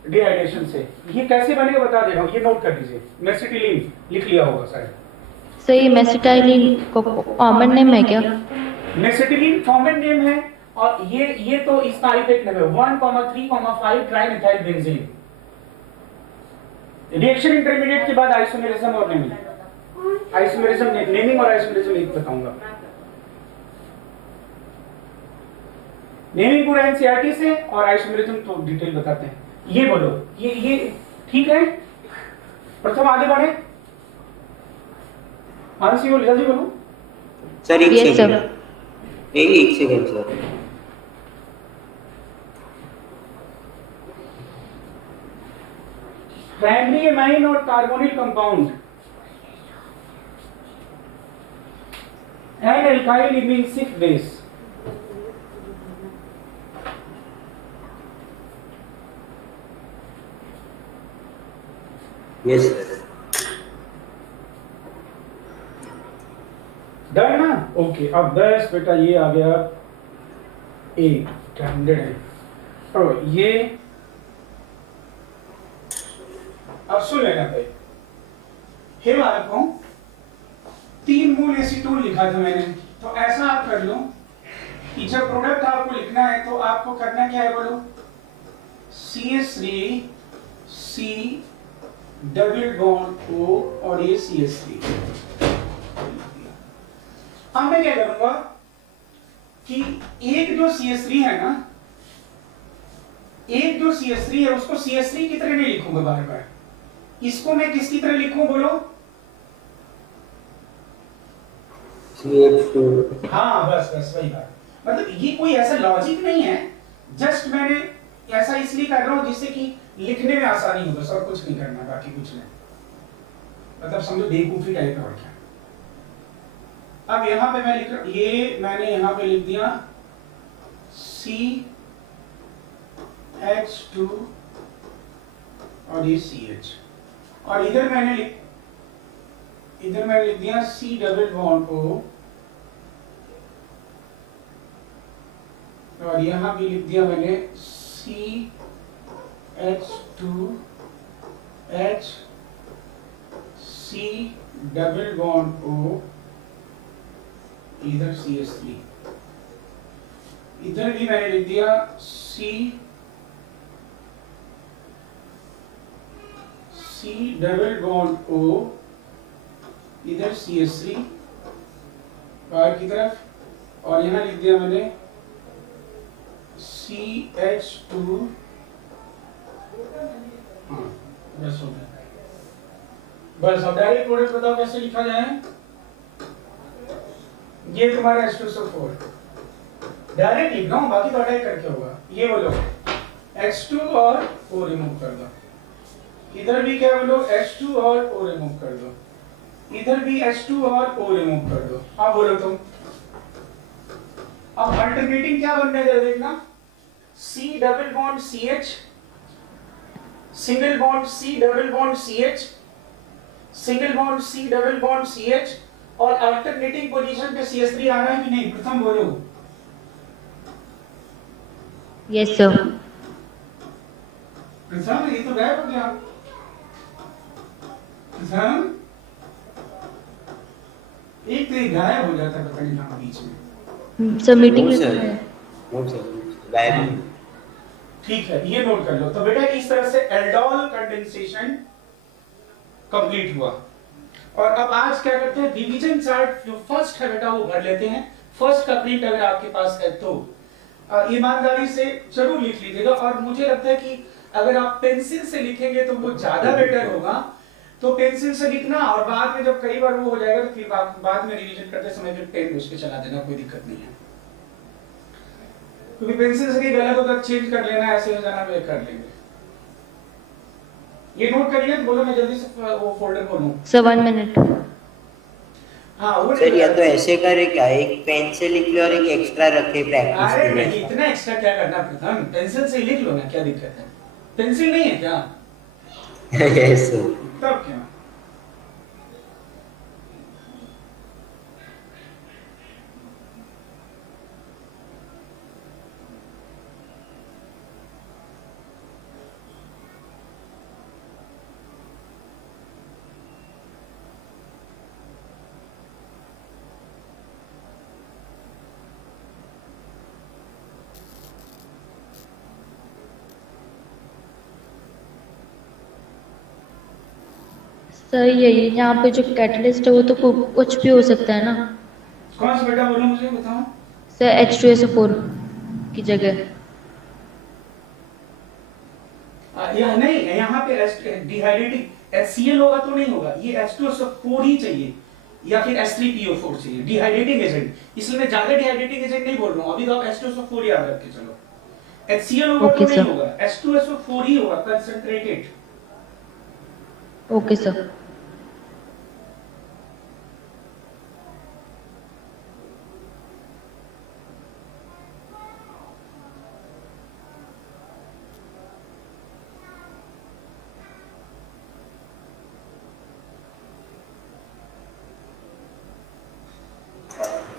डिहाइड्रेशन से। ये कैसे बनेगा बता दे रहा हूँ, ये नोट कर लीजिए, मेसिटिलीन लिख लिया होगा शायद। सही, मेसिटाइलिन को कॉमन नेम है क्या? मेसिटिलीन कॉमन नेम है, और ये तो इसका आइपेक नेम है, 1,3,5 ट्राइमिथाइल बेंजीन। रिएक्शन इंटरमीडिएट के बाद आइसोमेरिज्म और नेमिंग, आइसोमेरिज्म नेमिंग और आइसोमेरिज्म एक बताऊंगा। नेमिंग पूरा एनसीईआरटी से और आइसोमेरिज्म तो डिटेल बताते हैं। ये बोलो, ये ठीक है? प्रथम आगे बढ़े, मानसी बोलो, जल्दी बोलो सर। एक Yes, सेकंड, sir. एक सेकंड सर। प्राइमरी एमाइन और कार्बोनिल कंपाउंड एंड एल्काइल इमिंसिक बेस, यस सर। डन ना? ओके, अब बस बेटा ये आ गया एक स्टैंडर्ड है, और ये अब सुन लेना भाई, हे बालकों, 3 मोल एसीटोन लिखा था मैंने, तो ऐसा आप कर लो कि जब प्रोडक्ट आपको लिखना है तो आपको करना क्या है बोलो, CH3 C double bond O और ये CH3। अब मैं क्या करूंगा कि एक जो CH3 है ना, एक जो CH3 है उसको CH3 की तरह नहीं लिखूंगा बार बार, इसको मैं किसकी तरह लिखूं बोलो? CH2। हाँ बस वही बात, मतलब ये कोई ऐसा लॉजिक नहीं है, जस्ट मैंने ऐसा इसलिए कर रहा हूं जिससे कि लिखने में आसानी हो, बस और कुछ नहीं करना, बाकी कुछ नहीं, मतलब समझो बेवकूफी टाइप का। और क्या अब यहाँ पे मैं लिख रहा हूँ, ये मैंने यहाँ पे लिख दिया CH2 और ये CH, और इधर मैंने लिख दिया C डबल बॉन्ड O, और यहाँ भी लिख दिया मैंने CH2H C double bond O, इधर CH3, इधर भी मैंने लिख दिया C डबल बॉन्ड O, इधर CH3 बाहर की तरफ, और यहाँ लिख दिया मैंने CH2, हाँ बस हो गया। बस अब डायरेक्ट प्रोडक्ट बताओ कैसे लिखा जाए। ये तुम्हारा H2SO4 डायरेक्ट लिखना हूँ, बाकी तो अटैक करके होगा। ये बोलो H2 और O रिमूव कर दो, इधर भी क्या बोलो H2 और O रिमूव कर दो, इधर भी H2 और O रिमूव कर दो। अब बोलो तुम, अब अल्टरनेटिंग क्या बनने दे देखना, C double bond CH, single bond C double bond CH, single bond C double bond CH, और अल्टरनेटिंग पोजीशन पे CH3 आ रहा है कि नहीं, प्रथम बोलो। Yes sir. प्रथम ये तो गायब हो गया। प्रथम एक तो गायब हो जाता है, पता नहीं कहाँ बीच में। सर मीटिंग No, में sir. है। No, sir. गायब नहीं। ठीक है, ये नोट कर लो। तो बेटा इस तरह से एल्डोल कंडेंसेशन कंप्लीट हुआ। और अब आज क्या करते हैं, डिवीजन चार्ट जो फर्स्ट है बेटा वो भर लेते हैं। फर्स्ट का प्रिंट अगर आपके पास है तो ईमानदारी से जरूर लिख लीजिएगा, और मुझे लगता है कि अगर आप पेंसिल से लिखेंगे तो वो ज्यादा बेटर होगा। तो पेंसिल से लिखना, और बाद में जब कई बार वो हो जाएगा तो फिर बाद में रिवीजन करते समय फिर पेन उसके चला देना, कोई दिक्कत नहीं है। क्योंकि पेंसिल से गलत होता है चेंज कर लेना, ऐसे हो जाना, वे कर लेंगे। ये नोट करिए, तो बोलो मैं जल्दी से वो फोल्डर खोलूं। Sir 1 minute. हाँ वो सर या तो ऐसे करे क्या, एक पेन से लिख लो और एक एक्स्ट्रा रखे प्रैक्टिस अरे के नहीं, लिए। इतना एक्स्ट्रा क्या करना प्रथम, पेंसिल से ही लिख लो ना, क्या दिक्कत है। पेंसिल नहीं है क्या? Yes sir. तब क्या। सर यही यहाँ पे जो कैटलिस्ट है वो तो कुछ भी हो सकता है ना। कौन सा बेटा बोलो मुझे बताओ। सर H2SO4 की जगह। या नहीं, यहाँ पे डिहाइड्रेटिंग HCl होगा तो नहीं होगा, ये H2SO4 ही चाहिए, या फिर H3PO4 चाहिए डिहाइड्रेटिंग एजेंट। इसलिए मैं ज्यादा डिहाइड्रेटिंग एजेंट नहीं बोल रहा हूँ, अभी तो आप H2SO4 याद रख के चलो। HCl होगा तो नहीं होगा, H2SO4 ही होगा कंसंट्रेटेड। Okay sir.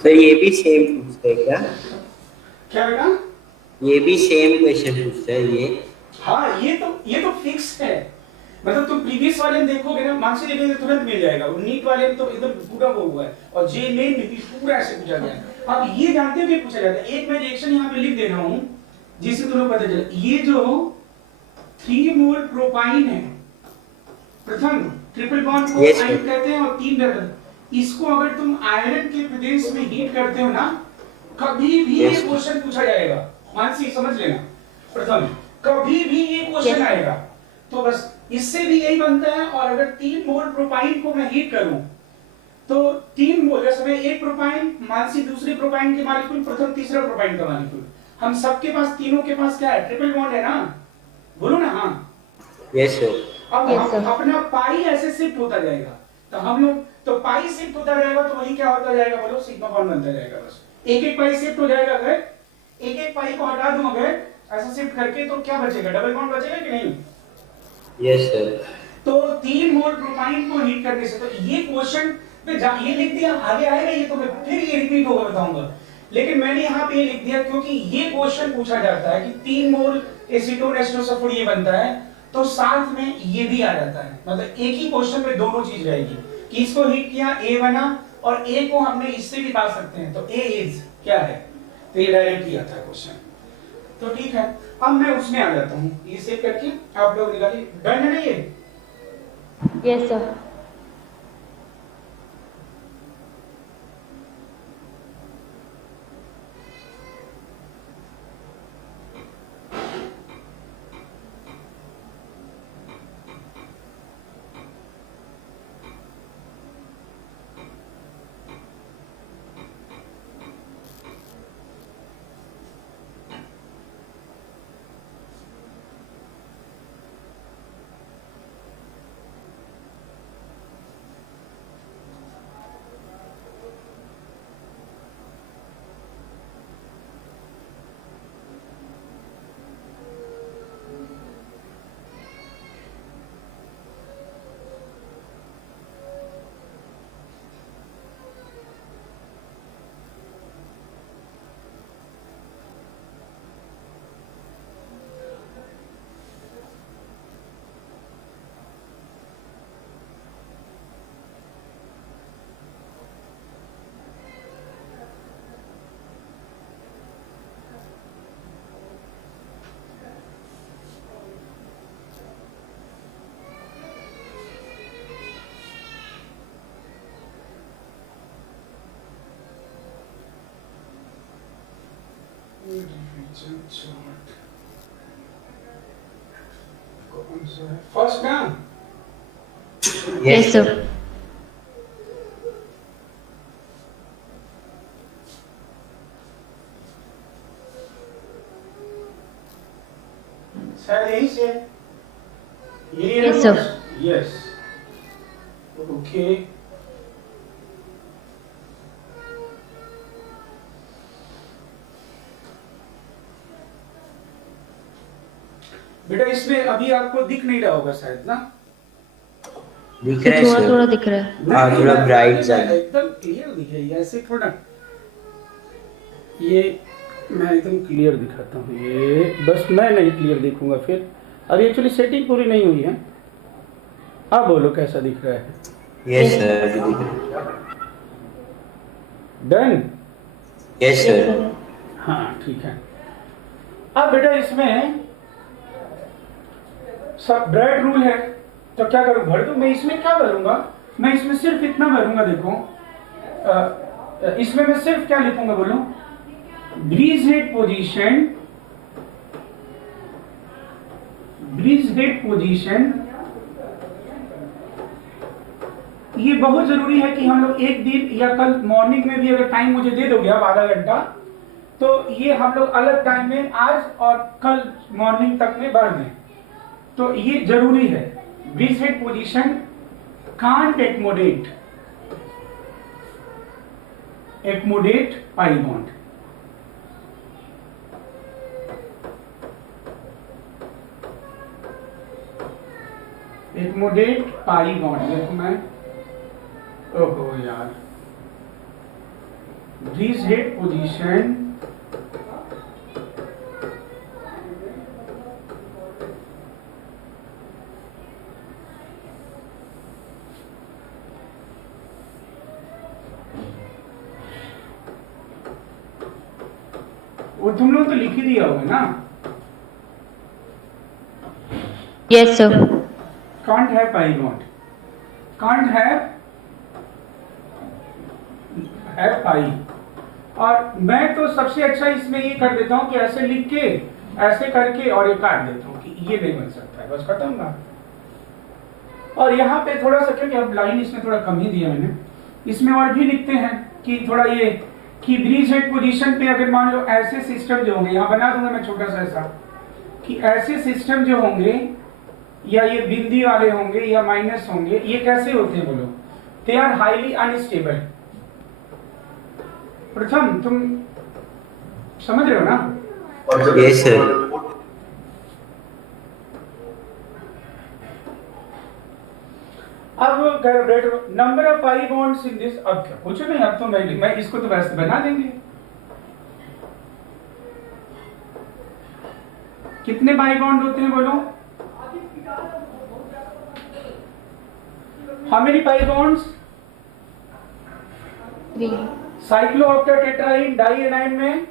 तो ये भी सेम पूछता है क्या? क्या बेटा? ये भी सेम क्वेश्चन पूछता है ये? हाँ ये तो फिक्स है। मतलब तुम प्रीवियस वाले में देखोगे ना, मार्क्स लिखेंगे तुरंत मिल जाएगा। नीट वाले में तो एकदम पूरा वो हुआ है, और जे मेन में भी पूरा ऐसे पूछा गया है। अब ये जानते हो कि पूछा जाता है। एक मैं रिएक्शन यहाँ पे लिख दे रहा हूँ जिससे तुम्हें पता चले। ये जो 3 मोल प्रोपाइन है, प्रथम ट्रिपल बॉन्ड को Yes, आयन sir. कहते हैं, और 3 डबल। इसको अगर तुम आयरन के प्रदेश में हीट करते हो ना, कभी भी ये Yes, sir. क्वेश्चन पूछा जाएगा। मानसी समझ लेना, प्रथम कभी भी ये क्वेश्चन Yes. आएगा। तो बस इससे भी यही बनता है। और अगर 3 मोल प्रोपाइन को मैं हीट करूं तो 3 मोल, जैसे मैं एक प्रोपाइन, मानसी दूसरी प्रोपाइन के मॉलिक्यूल, प्रथम तीसरा प्रोपाइन का मॉलिक्यूल, हम सबके पास, तीनों के पास क्या है, ट्रिपल बॉन्ड है ना, बोलो ना। हाँ यस सर। अब Yes, sir. अपना पाई ऐसे शिफ्ट होता जाएगा। तो हम लोग तो पाई शिफ्ट होता जाएगा तो वही क्या होता जाएगा बोलो, सिग्मा बॉन्ड बनता जाएगा। बस एक एक पाई शिफ्ट हो जाएगा, अगर एक एक पाई को हटा दूं अगर ऐसा शिफ्ट करके, तो क्या बचेगा, डबल बॉन्ड बचेगा कि नहीं? Yes sir. तो 3 मोल प्रोपाइन को हीट करने से, तो ये क्वेश्चन पे ये लिख दिया, आगे आएगा ये तो मैं फिर ये रिपीट होगा बताऊंगा, लेकिन मैंने यहाँ पे ये लिख दिया क्योंकि ये क्वेश्चन पूछा जाता है कि 3 मोल एसीटोन एस्टोसल्फाइड ये बनता है, तो साथ में ये भी आ जाता है, मतलब एक ही क्वेश्चन में दोनों चीज रहेगी कि इसको हीट किया ए बना, और ए को हमने इससे भी पा सकते हैं, तो ए इज क्या है, तो ये डायरेक्ट किया था क्वेश्चन। तो ठीक है, अब मैं उसमें आ जाता हूँ, ये सेव करके आप लोग निकालिए। डन है ना ये? Yes sir. फर्स्ट ना? Yes sir. शायद यही से ये Yes, sir. Yes okay. बेटा इसमें अभी आपको दिख नहीं रहा होगा शायद ना? दिख रहा है थोड़ा थोड़ा सर। दिख रहा है। हाँ, थोड़ा ब्राइट सा है। एकदम क्लियर दिख रही है, ऐसे थोड़ा ये मैं एकदम क्लियर दिखाता हूँ, ये बस मैं नहीं क्लियर दिखूंगा फिर, अभी एक्चुअली सेटिंग पूरी नहीं हुई है। आप बोलो कैसा दिख रहा है? यस सर, दिख रहा है। डन? Yes sir. हाँ ठीक है। अब बेटा इसमें सब ब्रेड रूल है, तो क्या करूं, भर दूं? मैं इसमें क्या भरूंगा, मैं इसमें सिर्फ इतना भरूंगा, देखो इसमें मैं सिर्फ क्या लिखूंगा बोलो, bridgehead position, bridgehead position. ये बहुत जरूरी है कि हम लोग एक दिन या कल मॉर्निंग में भी अगर टाइम मुझे दे दोगे आप आधा घंटा, तो ये हम लोग अलग टाइम में आज और कल मॉर्निंग तक में भर दें, तो ये जरूरी है। Bridgehead position can't accommodate pi bond. Accommodate pi bond, देखो मैं, ओहो यार, ब्रीज हेड पोजीशन वो तुम लोग तो लिख ही दिया होगा ना? Yes sir. Can't have pi bond, can't have pi. और मैं तो सबसे अच्छा इसमें ये कर देता हूं कि ऐसे लिख के ऐसे करके और ये काट देता हूं कि ये नहीं बन सकता है, बस खत्म ना। और यहाँ पे थोड़ा सा, क्योंकि अब लाइन इसमें थोड़ा कम ही दिया मैंने, इसमें और भी लिखते हैं कि थोड़ा ये कि ब्रीज हेड पोजीशन पे अगर मान लो ऐसे सिस्टम जो होंगे, यहाँ बना दूंगा मैं छोटा सा ऐसा, कि ऐसे सिस्टम जो होंगे या ये बिंदी वाले होंगे या माइनस होंगे, ये कैसे होते हैं बोलो, दे आर हाईली अनस्टेबल। प्रथम तुम समझ रहे हो ना? Yes sir. अब number of pi bonds in this, अब क्या कुछ नहीं, अब तो मैं इसको तो वैसे बना देंगे। कितने पाई बॉन्ड होते हैं बोलो? How many pi bonds? 3। Cyclooctatetraene dianion में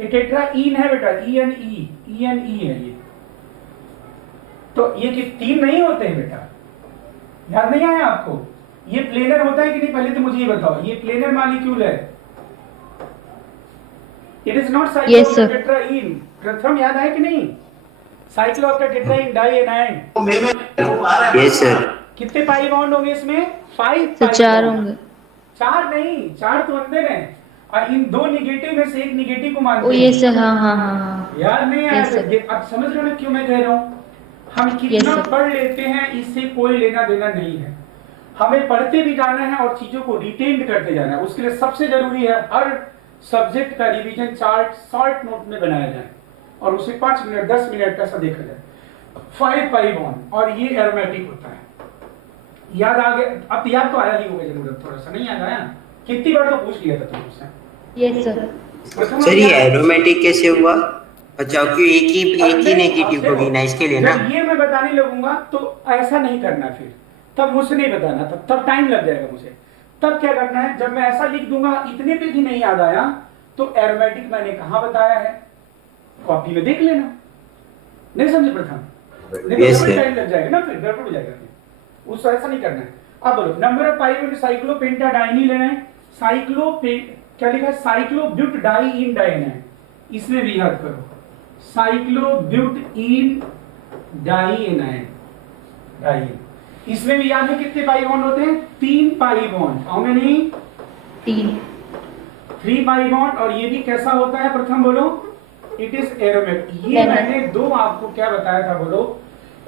ये टेट्राईन है बेटा, ई एन ई है ये। तो ये कि 3 नहीं होते हैं बेटा, याद नहीं आया आपको? ये प्लेनर होता है कि नहीं, पहले तो मुझे ये बताओ, ये प्लेनर मॉलिक्यूल है। It is not cyclooctatetraene. Pratham याद है कि नहीं? Cyclooctatetraene dianion. Yes sir. कितने पाई बॉन्ड होंगे इसमें? 5 तो 4 होंगे। 4 नहीं, 4 तो अंदर है, और इन 2 निगेटिव में से एक निगेटिव को मानते ओ हैं। ये सर, हाँ। याद नहीं आया? Yes, sir. ये अब समझ रहे हो ना क्यों मैं कह रहा हूँ? हम कितना Yes, sir. पढ़ लेते हैं इससे कोई लेना देना नहीं है। हमें पढ़ते भी जाना है और चीजों को रिटेन करते जाना है। उसके लिए सबसे जरूरी है हर सब्जेक्ट का रिवीजन चार्ट शॉर्ट नोट में बनाया जाए और उसे 5 मिनट 10 मिनट का देखा जाए। 5 पाई बॉन्ड और ये एरोमेटिक होता है। याद आ गया? अब याद तो आया ही होगा जरूर, थोड़ा सा नहीं याद आया? कितनी बार तो पूछ लिया था तुम मुझसे। Yes sir. सर ये एरोमेटिक कैसे हुआ? अच्छा क्यों एक ही नेगेटिव को गिना इसके लिए ना? ये मैं बताने लगूंगा तो ऐसा नहीं करना, फिर तब मुझसे नहीं बताना, तब टाइम लग जाएगा मुझे। तब क्या करना है, जब मैं ऐसा लिख दूंगा इतने पे भी नहीं याद आया तो एरोमेटिक मैंने कहां बताया है कॉपी में देख लेना। नहीं समझे प्रथम? टाइम लग जाएगा ना, फिर गड़बड़ हो जाएगा, फिर उसको ऐसा नहीं करना है। अब बोलो नंबर ऑफ पाई में साइक्लोपेंटाडाइनिल लेना है। क्या लिखा है? साइक्लोब्यूटाडाइन डाइनाइन। इसमें भी याद करो, साइक्लोब्यूटीन डाइनाइन डाइन। इसमें भी याद है कितने पाई बॉन्ड होते हैं? 3 pi bond. How many? 3 pi bond. और ये भी कैसा होता है प्रथम बोलो? It is aromatic. ये मैंने 2 आपको क्या बताया था बोलो?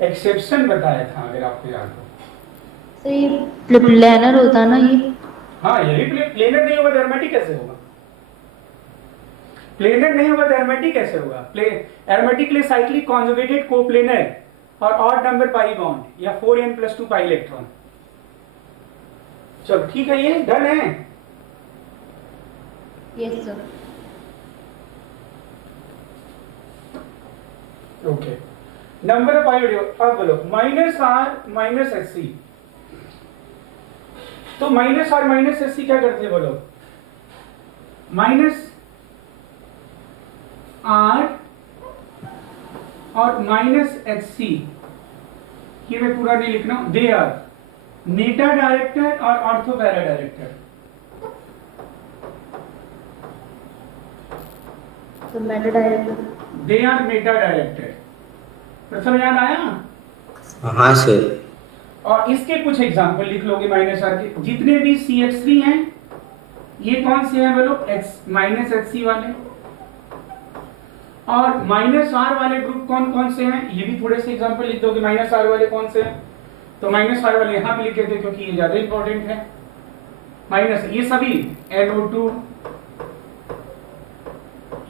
एक्सेप्शन बताया था, अगर आपको याद हो। तो ये प्लेनर होता ना ये? हाँ, ये भी प्लेनर नहीं होगा तो एरोमेटिक कैसे होगा? प्लेनर नहीं होगा तो एरोमेटिक कैसे होगा? एरोमेटिक के लिए साइक्लिक कॉन्जुगेटेड कोप्लेनर और ऑड नंबर पाई बॉन्ड या 4n+2 पाई इलेक्ट्रॉन। चलो ठीक है, ये डन है। Yes sir. Okay, number of pi. अब बोलो -r -hc। तो -r -hc क्या करते हैं बोलो? -r और -hc, ये मैं पूरा नहीं लिखना। दे आर मेटा डायरेक्टेड और ऑर्थो पैरा डायरेक्टेड। तो meta directed. They are meta directed. Pratham याद आया? हाँ सर। और इसके कुछ एग्जांपल लिख लोगे -r के। जितने भी CH3 हैं ये कौन से हैं बोलो? -hc वाले। और -r वाले ग्रुप कौन कौन से हैं? ये भी थोड़े से एग्जांपल लिख दोगे। -r वाले कौन से हैं? तो -r वाले यहाँ पे लिख देते क्योंकि ये ज्यादा इंपॉर्टेंट है। माइनस ये सभी NO2,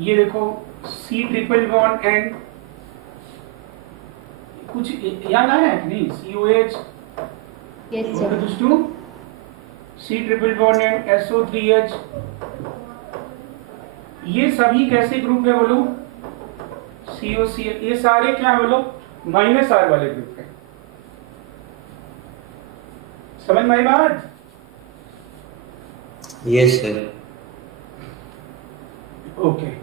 ये देखो C ट्रिपल बॉन्ड N, कुछ याद आया है कि नहीं? COH, yes sir. C triple bond N, SO3H, ये सभी कैसे ग्रुप है बोलो? COC। ये सारे क्या बोलो? -r वाले ग्रुप है। समझ में आई बात? Yes sir. ओके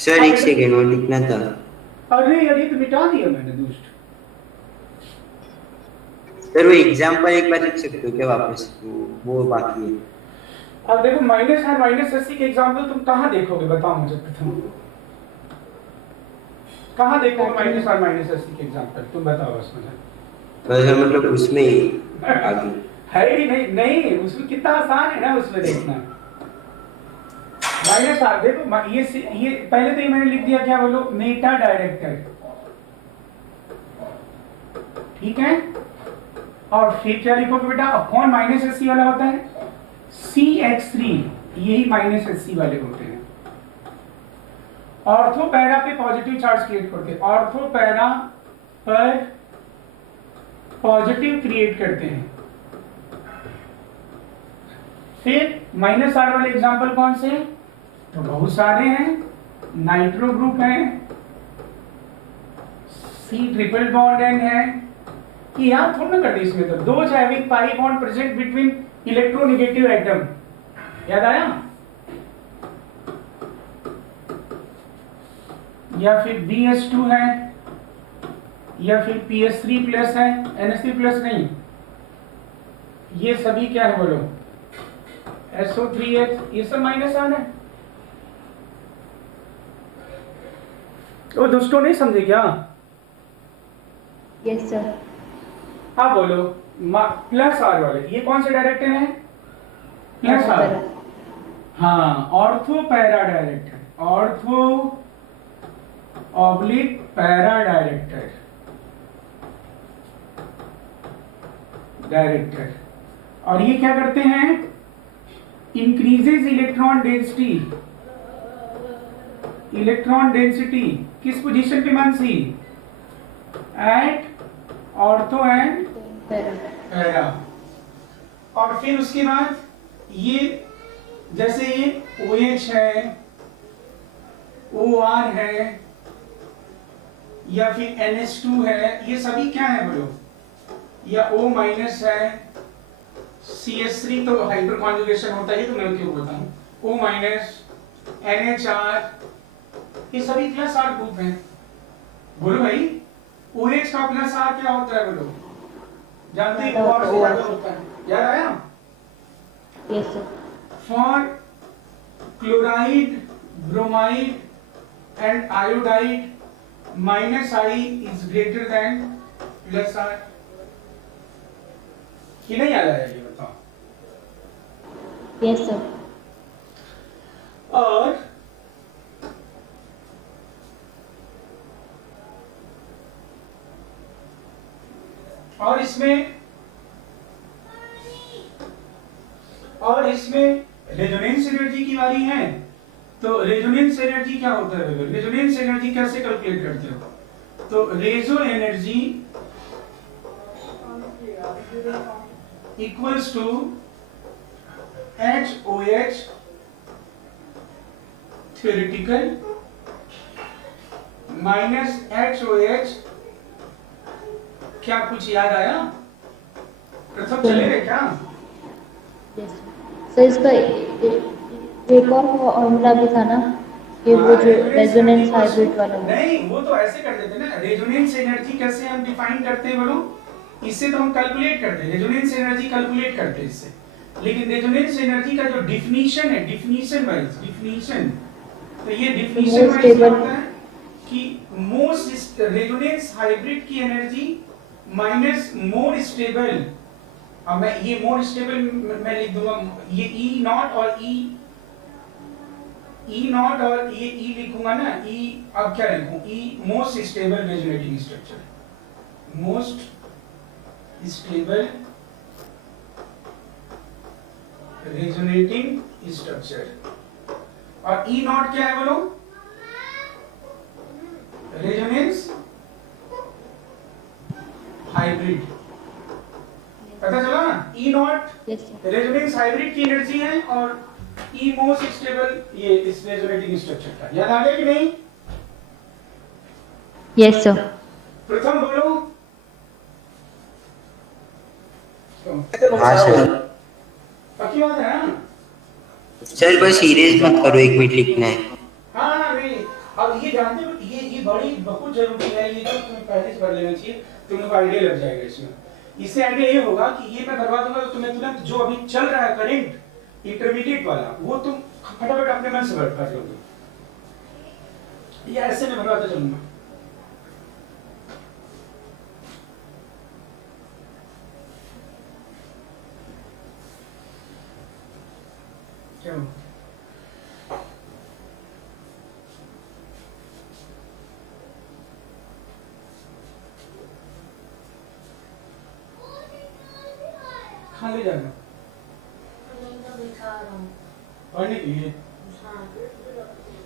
सर एक सेकेंड और लिखना था। अरे अरे तो मिटा दिया मैंने दुष्ट। सर वो एग्जाम्पल एक बार लिख सकते हो क्या वापस? वो बाकी है। अब देखो -r -hc के एग्जांपल तुम कहाँ देखोगे बताओ मुझे प्रथम। कहाँ देखोगे -r -hc के एग्जांपल? तुम बताओ बस मुझे। बस मतलब उसमें ही आगे है ही नहीं उसमें कितना आसान है ना उसमें देखना। -r देखो ये पहले तो ये मैंने लिख दिया क्या बोलो? Meta directed. ठीक है, और फिर क्या लिखोगे बेटा, अपॉन माइनस एस सी वाला होता है CH3, यही माइनस एस सी वाले होते हैं। ऑर्थो पैरा पे पॉजिटिव चार्ज क्रिएट करते हैं, ऑर्थो पैरा पर पॉजिटिव क्रिएट करते हैं। फिर माइनस आर वाले एग्जांपल कौन से, तो बहुत सारे हैं, नाइट्रो ग्रुप है, C ट्रिपल बॉन्ड एन है, कि याद थोड़ा ना कर दी इसमें, तो दो having pi bond present between electronegative atom, याद आया, या फिर BH2 है, या फिर PS3 प्लस है, NH3 प्लस नहीं, ये सभी क्या है बोलो, SO3H, ये सब माइनस आना है। तो दोस्तों नहीं समझे क्या? Yes sir. हाँ बोलो, प्लस आर वाले ये कौन से डायरेक्टर हैं, प्लस आर, हाँ ortho para director, ortho oblique para director, और ये क्या करते हैं, इंक्रीजेज इलेक्ट्रॉन डेंसिटी किस पोजीशन पे Mansi, at ortho and para. और फिर उसके बाद ये जैसे ये OH है, OR है, या फिर NH2 है, ये सभी क्या है बोलो, या O माइनस है, CH3 तो हाइड्रो कॉन्जुगेशन होता है, तो मैं क्यों बताऊं, O माइनस, NHR, ये सभी प्लस आर ग्रुप हैं। बोलो भाई, OH का प्लस आर क्या होता है बोलो, जानते हैं, OR से ज्यादा होता है, याद आया? Yes sir. For chloride, bromide and iodide minus I is greater than plus R, कि नहीं याद आया, ये बताओ। Yes sir. और इसमें रेजोनेंस एनर्जी की बारी है, तो रेजोनेंस एनर्जी क्या होता है, रेजोनेंस एनर्जी कैसे कैलकुलेट करते हो, तो resonance energy equals to HOH theoretical minus HOH, क्या कुछ याद आया, प्रथम चलेगा क्या? Yes sir. इसका एक और फॉर्मूला भी था ना, कि वो जो रेजोनेंस हाइब्रिड वाला, नहीं वो तो ऐसे कर देते ना, रेजोनेंस एनर्जी कैसे हम डिफाइन करते हैं बोलो, इससे तो हम कैलकुलेट करते हैं, रेजोनेंस एनर्जी कैलकुलेट करते हैं इससे, लेकिन रेजोनेंस एनर्जी का जो डिफिनीशन है, डिफिनीशन, तो ये डिफिनीशन वाइज क्या होता है कि मोस्ट रेजोनेंस हाइब्रिड की एनर्जी माइनस मोर स्टेबल, अब मैं ये मोर स्टेबल मैं लिख दूंगा, ये E नॉट और E नॉट और ये E लिखूंगा ना, E अब क्या लिखूं, E most stable resonating structure, most stable resonating structure, और E नॉट क्या है बोलो, रेजोनेंस हाइब्रिड, पता चला ना, E नॉट रेजोनेंस हाइब्रिड की एनर्जी है, और E मोस्ट स्टेबल ये इस रेजोनेटिंग स्ट्रक्चर का, याद आ गया कि नहीं? Yes sir. प्रथम बोलो, हाँ सर। पक्की बात है ना? सर बस सीरियस मत करो, 1 मिनट लिखना है। हाँ नहीं, अब ये जानते हो, ये बड़ी बहुत जरूरी है, ये तो तुम्हें पहले से पढ़ लेना चाहिए, तुम्हें को आइडिया लग जाएगा इसमें। इससे आइडिया ये होगा कि ये मैं करवा दूंगा, तो तुम्हें तुरंत जो अभी चल रहा है करंट इंटरमीडिएट वाला, वो तुम फटाफट अपने मन से कर लोगे, ये ऐसे मैं भरवाता चलूंगा। क्या नहीं जाना? पढ़ने के लिए?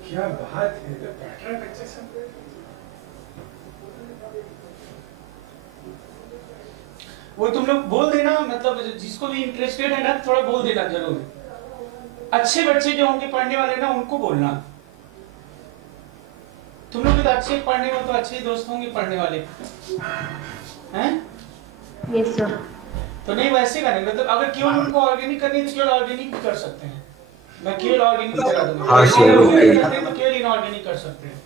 क्या बात है, तो बैठ रहा है बच्चे सब। वो तुम लोग बोल देना, मतलब जिसको भी इंटरेस्टेड है ना थोड़ा बोल देना जरूर। अच्छे बच्चे जो होंगे पढ़ने वाले ना उनको बोलना। तुम लोग भी तो अच्छे पढ़ने में, तो अच्छे दोस्त होंगे पढ़ने वाले हैं। Yes sir. तो नहीं वैसे करेंगे, मतलब अगर केवल उनको ऑर्गेनिक करनी है तो केवल ऑर्गेनिक भी कर सकते हैं। मैं केवल ऑर्गेनिक करा दूंगा। हाँ सर, ओके। तो केवल इनऑर्गेनिक कर सकते हैं।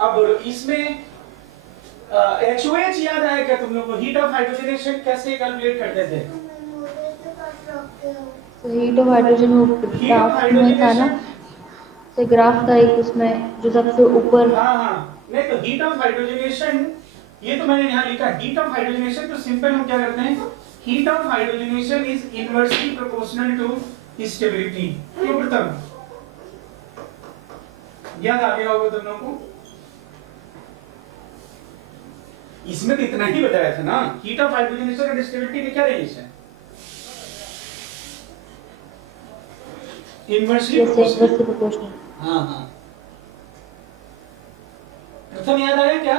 अब बोलो इसमें HOH याद आया क्या तुम लोग को? हीट ऑफ हाइड्रोजनेशन कैसे कैलकुलेट करते थे? तो हीट ऑफ हाइड्रोजन वो ग्राफ में था ना, तो ग्राफ था एक उसमें जो सबसे ऊपर। हाँ हाँ, नहीं तो हीट ऑफ हाइड्रोजनेशन, ये तो मैंने यहाँ लिखा हीट ऑफ हाइड्रोजनेशन। तो सिंपल हम क्या करते हैं, heat of hydrogenation is inversely proportional to stability. क्यों प्रथम याद आ गया होगा तुम लोगों को? इसमें तो इतना ही बताया था ना, हीट ऑफ हाइड्रोजनेशन और स्टेबिलिटी में क्या रिलेशन है? Inversely proportional. हाँ हाँ, प्रथम याद आया क्या?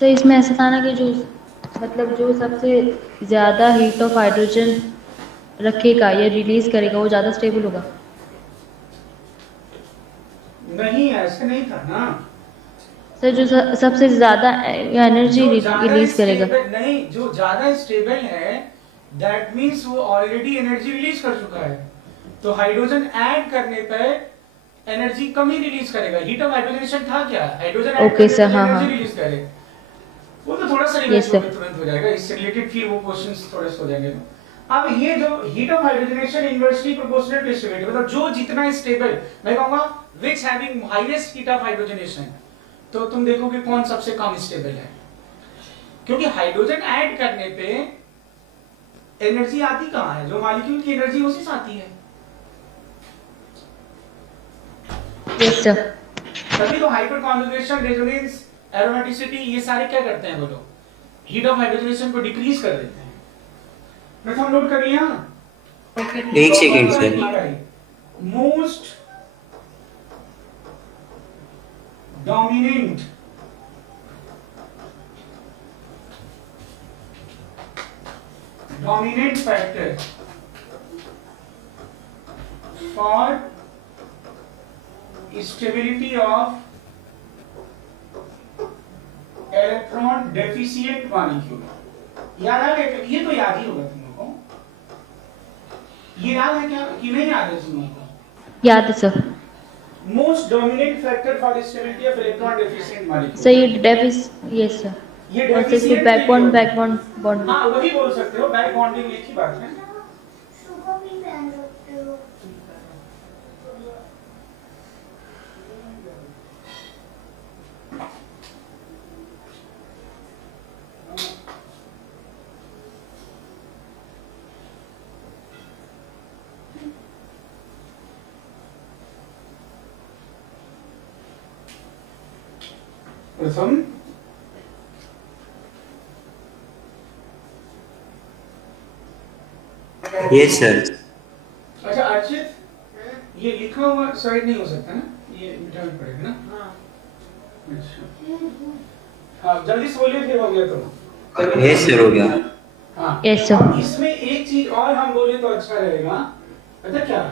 तो इसमें ऐसा था ना कि जो मतलब जो सबसे ज्यादा हीट ऑफ हाइड्रोजन रखेगा या रिलीज करेगा वो ज्यादा स्टेबल होगा। नहीं ऐसा नहीं था ना सर जो सबसे ज्यादा एनर्जी जो ज्यादा रिलीज करेगा। स्टेबल नहीं, जो ज्यादा स्टेबल है दैट मींस वो ऑलरेडी एनर्जी रिलीज कर चुका है। तो हाइड्रोजन ऐड करने पर एनर्जी कम ही रिलीज करेगा। हीट ऑफ हाइड्रोजनेशन था क्या? हाइड्रोजन ऐड ओके सर, हाँ एनर्जी हाँ रिलीज करे। वो तो थोड़ा सा Yes, रिवाइज sir. होकर तुरंत हो जाएगा, इससे रिलेटेड फिर वो क्वेश्चंस थोड़े से हो जाएंगे। अब ये जो heat of hydrogenation inversely proportional to stability, मतलब जो जितना स्टेबल, मैं कहूंगा which having highest heat of hydrogenation, तो तुम देखोगे कौन सबसे कम स्टेबल है। क्योंकि हाइड्रोजन ऐड करने पे एनर्जी आती कहां है? जो मॉलिक्यूल की एनर्जी उसी से आती है। Yes sir. तभी तो हाइपर कॉन्जुगेशन, रेजोनेंस, एरोमेटिसिटी ये सारे क्या करते हैं? बोलो, हीट ऑफ हाइड्रोजनेशन को डिक्रीज कर देते हैं। प्रथम नोट कर लिया? एक second sir. Most dominant factor for stability of electron deficient molecule. याद आ गया? ये तो याद ही होगा तुम लोगों को। ये याद है क्या कि नहीं याद है तुम लोगों को? याद है sir. Most dominant factor for stability of electron deficient molecule. Sir ये डेफिस यस सर। ये और इसमें डेफिशिएंट बैक बॉन्ड। हाँ वही बोल सकते हो, बैक बॉन्डिंग एक ही बात है। प्रथम यस सर। अच्छा अर्चित, ये लिखा हुआ साइड नहीं हो सकता ना, ये मिटाना पड़ेगा ना? अच्छा हाँ, जल्दी से बोलिए फिर हो गया तो। यस सर, हो गया। हाँ Yes, sir. अब इसमें एक चीज और हम बोले तो अच्छा रहेगा, पता क्या?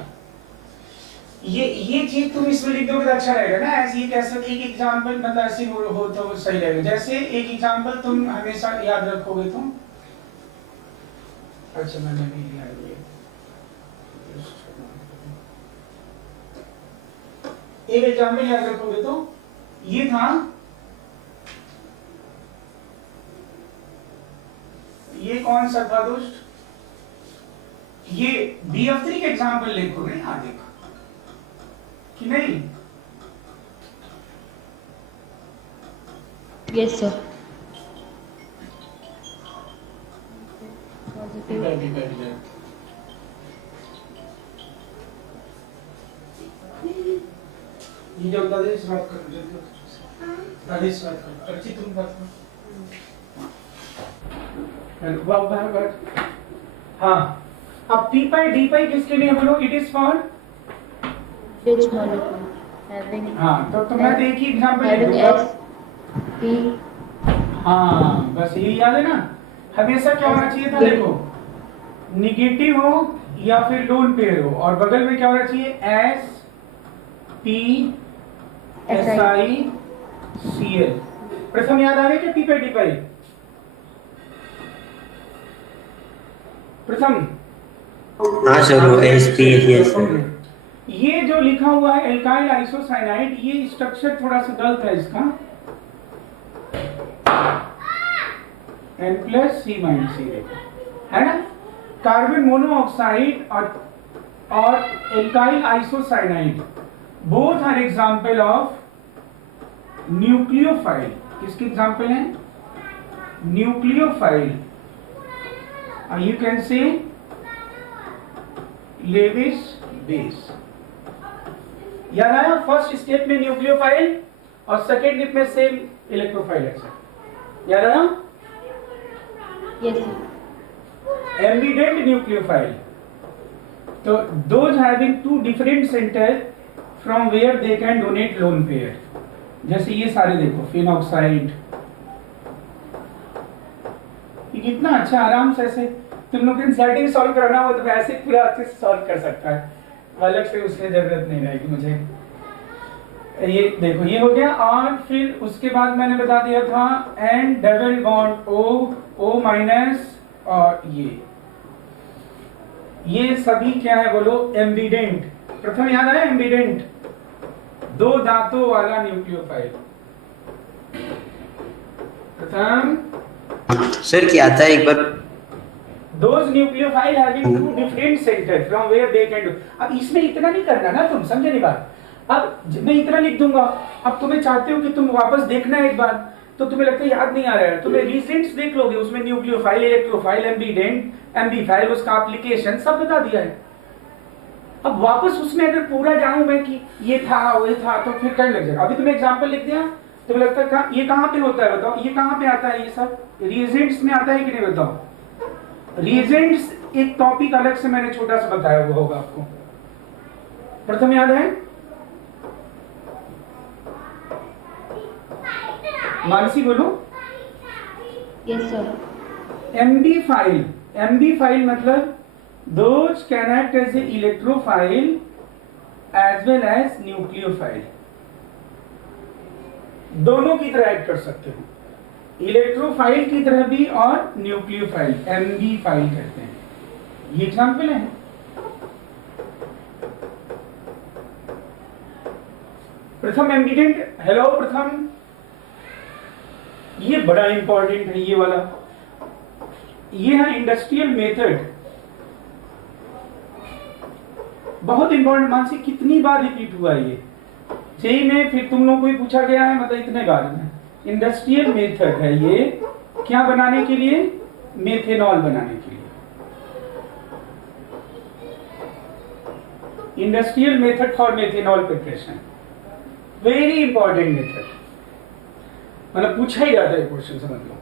ये चीज तुम इसमें लिख दोगे तो अच्छा रहेगा ना। ऐसे ही कैसे एक एग्जांपल मतलब ऐसे हो तो सही रहेगा। जैसे एक एग्जांपल तुम हमेशा याद रखोगे तुम। अच्छा मैंने भी लिया ये। एक एग्जांपल याद रखोगे तो ये था, ये कौन सा था दोस्त? ये BF3 का एग्जांपल लिखो ना, यहाँ देखो कि नहीं? Yes sir. ये जो दादी से बात करो, जल्दी दादी से बात करो, अर्ची तुम बात करो। बाहर हाँ, अब p पाई d पाई किसके लिए बोलो? It is for Which molecule having हाँ, तो मैं एक ही एग्जांपल लिख having दूंगा। S P हाँ, बस यही याद है ना। हमेशा क्या होना चाहिए था? देखो, निगेटिव हो या फिर लोन पेयर हो, और बगल में क्या होना चाहिए? S P S I C L। प्रथम याद आ रही क्या? p पाई d पाई प्रथम। हाँ सर, वो SPSS सर। ये जो लिखा हुआ है एल्काइल आइसोसाइनाइड, ये स्ट्रक्चर थोड़ा सा गलत है इसका। N+C-C है ना? कार्बन मोनोऑक्साइड और alkyl isocyanide both are example of nucleophile. किसके एग्जांपल हैं? Nucleophile. You can say Lewis base। याद आया? फर्स्ट स्टेप में न्यूक्लियोफाइल और सेकेंड स्टेप में सेम इलेक्ट्रोफाइल है सर। याद आया? yes sir एम्बिडेंट न्यूक्लियोफाइल, तो those having two different center from where they can donate lone pair। जैसे ये सारे देखो, फिनॉक्साइड, ये कितना अच्छा आराम से ऐसे तुम लोग एनसीईआरटी सॉल्व कराना हो तो ऐसे पूरा अच्छे से सॉल्व कर सकता है, अलग से उसमें जरूरत नहीं रहेगी मुझे। ये देखो, ये हो गया। और फिर उसके बाद मैंने बता दिया था N double bond O minus, और ये सभी क्या है बोलो? एम्बिडेंट। प्रथम याद आया? एम्बिडेंट, दो दांतों वाला न्यूक्लियोफाइल। प्रथम सर क्या था एक बार? Those nucleophile having two different centers from where they can do। अब इसमें इतना नहीं करना ना, तुम समझे नहीं बात? अब मैं इतना लिख दूंगा, अब तुम्हें चाहते हो कि तुम वापस देखना एक बार, तो तुम्हें लगता है याद नहीं आ रहा है, तुम्हें रीसेंट्स देख लोगे, उसमें न्यूक्लियोफाइल, इलेक्ट्रोफाइल, एम्बिडेंट, एम्बीफाइल, उसका एप्लीकेशन सब बता दिया है। अब वापस उसमें अगर पूरा जाऊं मैं कि ये था वो था, तो फिर टाइम लग जाएगा। अभी तुमने एग्जांपल लिख दिया, तुम्हें लगता है ये कहाँ पे होता है बताओ? ये कहाँ पे आता है? ये सब रीसेंट्स में आता है कि नहीं बताओ? रीजेंट्स एक टॉपिक अलग से मैंने छोटा सा बताया हुआ होगा आपको। प्रथम याद है? मानसी बोलो। yes sir एमबी फाइल मतलब those can act as a electrophile as well as nucleophile. दोनों की तरह एक्ट कर सकते हो, इलेक्ट्रोफाइल की तरह भी और न्यूक्लियोफाइल, एमबी फाइल कहते हैं। ये एग्जांपल है। प्रथम एम्बिडेंट। हेलो प्रथम, ये बड़ा इंपॉर्टेंट है ये वाला। ये है इंडस्ट्रियल मेथड, बहुत इंपॉर्टेंट। मानसी कितनी बार रिपीट हुआ ये जेई में, फिर तुम लोग को ही पूछा गया है, मतलब इतने बार में। इंडस्ट्रियल मेथड है ये, क्या बनाने के लिए? मेथेनॉल बनाने के लिए। Industrial method for methanol preparation, very important method, मतलब पूछा ही जाता है क्वेश्चन, समझ लो।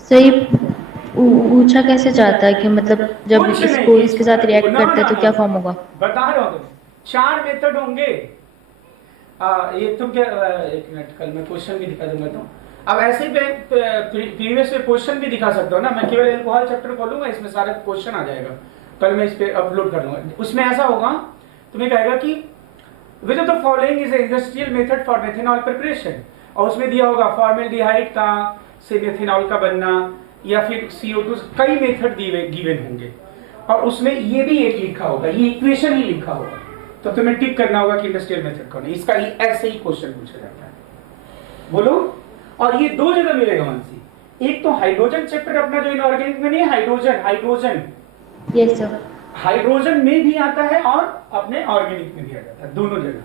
सही पूछा कैसे जाता है कि मतलब जब कुछ इसको नहीं, इसके साथ रिएक्ट करते हैं तो क्या फॉर्म होगा? बता रहा हूं, 4 मेथड होंगे। ये तुम क्या, एक मिनट, कल मैं क्वेश्चन भी दिखा दूंगा। तो अब ऐसे ही प्रीवियस में क्वेश्चन भी दिखा सकता हूँ ना, मैं केवल एल्कोहल चैप्टर खोलूंगा, इसमें सारा क्वेश्चन आ जाएगा, कल मैं इस पे अपलोड कर दूंगा। उसमें ऐसा होगा, तुम्हें कहेगा कि which of the following is industrial method for methanol preparation, और उसमें दिया होगा फॉर्मेल्डिहाइड का से मेथेनॉल का बनना, या फिर CO2, कई मेथड गिवन होंगे, और उसमें ये भी एक लिखा होगा, ये इक्वेशन ही लिखा होगा, तो तुम्हें टिक करना होगा कि इंडस्ट्रियल मेथड कौन है। इसका ही ऐसे ही क्वेश्चन पूछा जाता है, बोलो। और ये 2 जगह मिलेगा मानसी, एक तो हाइड्रोजन चैप्टर अपना जो इनऑर्गेनिक में नहीं है, हाइड्रोजन यस सर, हाइड्रोजन में भी आता है और अपने ऑर्गेनिक में भी आ जाता है, दोनों जगह।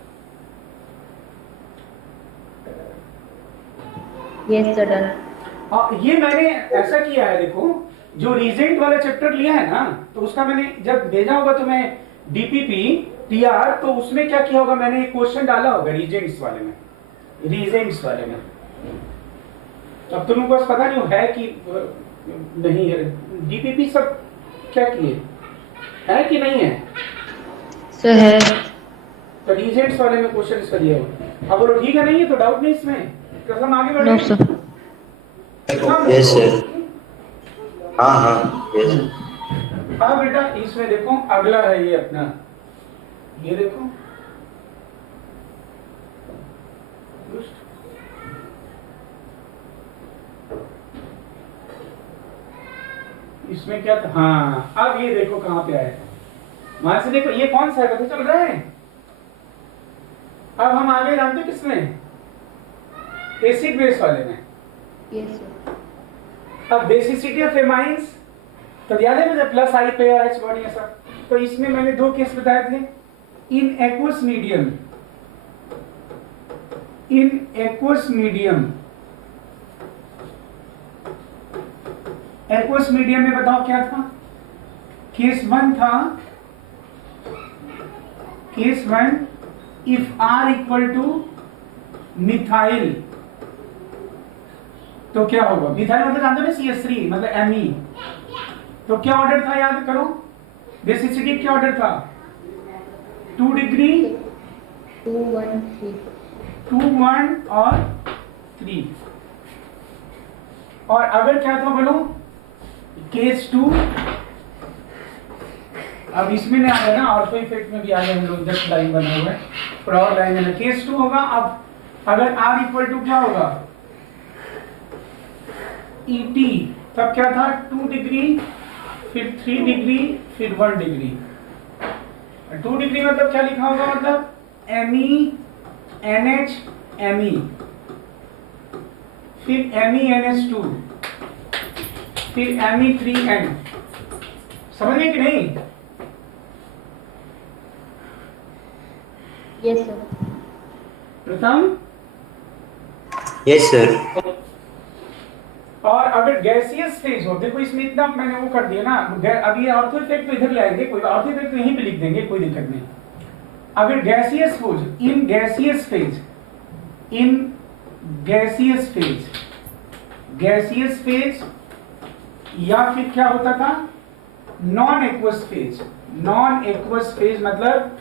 Yes sir done. ये मैंने ऐसा किया है, देखो जो रीजेंट वाला चैप्टर लिया है ना, तो उसका मैंने जब भेजा होगा तुम्हें डीपीपी टीआर, तो उसमें क्या किया होगा, मैंने एक क्वेश्चन डाला होगा रीजेंट्स वाले में, रीजेंट्स वाले में। अब तुम्हें बस पता नहीं है कि नहीं है डीपीपी सब क्या किए है कि नहीं है, सर है। तो रीजेंट्स वाले में क्वेश्चन इसका दिया होगा। अब बोलो ठीक है, नहीं है तो डाउट नहीं इसमें, तो हम आगे नो बढ़े। सर। Yes sir. हाँ हाँ यस। हाँ बेटा, इसमें देखो अगला है ये अपना, ये देखो इसमें क्या था, हाँ अब ये देखो कहाँ पे आए, वहां से देखो ये कौन सा है, पता चल रहा है। अब हम आगे जानते किसमें, एसिड बेस वाले में। Yes sir. अब बेसिसिटी ऑफ एमाइंस, तो याद है मुझे प्लस आई पे आर एच बॉडी ऐसा, तो इसमें मैंने दो केस बताए थे, in aqueous medium, in aqueous medium, aqueous medium में बताओ क्या था, केस वन था, case one if R equal to methyl, तो क्या होगा, मिथाइल मतलब जानते हो ना CH3 मतलब Me, तो क्या ऑर्डर था याद करो, बेसिसिटी क्या ऑर्डर था, 2 डिग्री 2 1 3 2 1 और 3, और अगर क्या था बोलो केस 2, अब इसमें नहीं आ रहा ना, ऑर्थो इफेक्ट में भी आ गए हम लोग, जस्ट लाइन बना हुआ है और और लाइन है, केस 2 होगा। अब अगर R इक्वल टू क्या होगा ET, तब क्या था 2 डिग्री फिर 3 डिग्री फिर 1 डिग्री, 2 डिग्री मतलब क्या लिखा होगा, मतलब Me NH Me, फिर MENH2, फिर Me3N, समझ गए कि नहीं। Yes sir. प्रथम यस सर। और अगर गैसियस फेज हो, देखो इसमें इतना मैंने वो कर दिया ना, अब ये ऑर्थो इफेक्ट तो इधर लाएंगे, कोई ऑर्थो इफेक्ट तो यहीं पे लिख देंगे, कोई दिक्कत नहीं। अगर gaseous phase, in gaseous phase, in gaseous phase, gaseous phase, या फिर क्या होता था non aqueous phase, non aqueous phase मतलब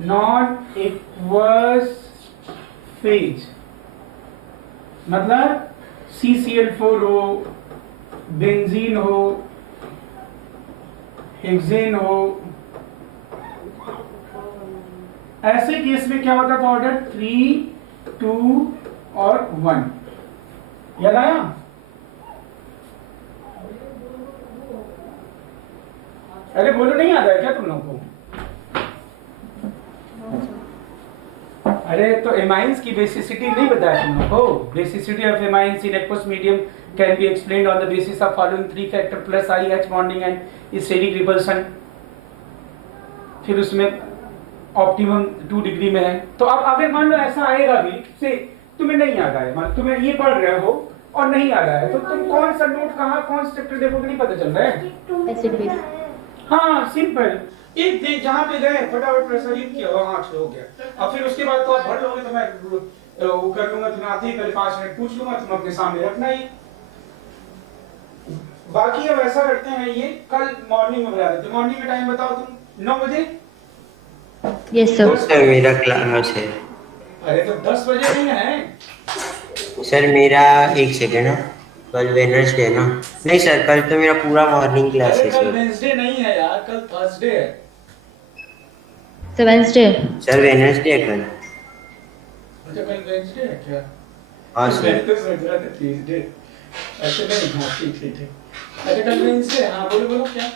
नॉन एक्वस फेज मतलब CCl4 हो, बेंजीन हो, हेक्सेन हो, ऐसे केस में क्या होता था ऑर्डर 3 2 और 1, याद आया। अरे बोलो नहीं याद आया क्या तुम लोगों को, अरे तो एमाइंस की बेसिसिटी नहीं बताया तुम लोगों को, basicity of amines in aqueous medium can be explained on the basis of following 3 factor plus IH bonding and steric repulsion, फिर उसमें ऑप्टिमम 2 डिग्री में है। तो अब अगर मान लो ऐसा आएगा भी से तुम्हें नहीं याद आया, मान तुम्हें ये पढ़ रहे हो और नहीं आ रहा है, तो तुम कौन सा नोट कहाँ कौन सा चैप्टर देखोगे नहीं पता चल रहा है। Acid base. हाँ सिंपल, एक दिन जहाँ पे गए फटाफट प्रसारित किया वहाँ हो गया, और फिर उसके बाद तो आप भर लोगे, तो मैं वो कर लूंगा, तुम्हें आते ही पहले 5 मिनट पूछ लूंगा, तुम अपने सामने रखना ही। बाकी अब ऐसा करते हैं, ये कल मॉर्निंग में बता देते, मॉर्निंग में टाइम बताओ तुम 9 बजे। Yes sir. सर मेरा क्लास है। अरे तो 10 बजे नहीं है सर मेरा, एक सेकेंड, कल वेडनेसडे ना, नहीं सर कल तो मेरा पूरा मॉर्निंग क्लास है कल सर। वेडनेसडे नहीं है यार, कल थर्सडे है। Sir Wednesday. सर वेडनेसडे है कल। अच्छा कल वेडनेसडे है क्या? हाँ सर। मैं तो सोच रहा था ट्यूसडे। अच्छा नहीं, हाँ ठीक ठीक ठीक। अच्छा कल वेडनेसडे, हाँ बोलो बोलो क्या?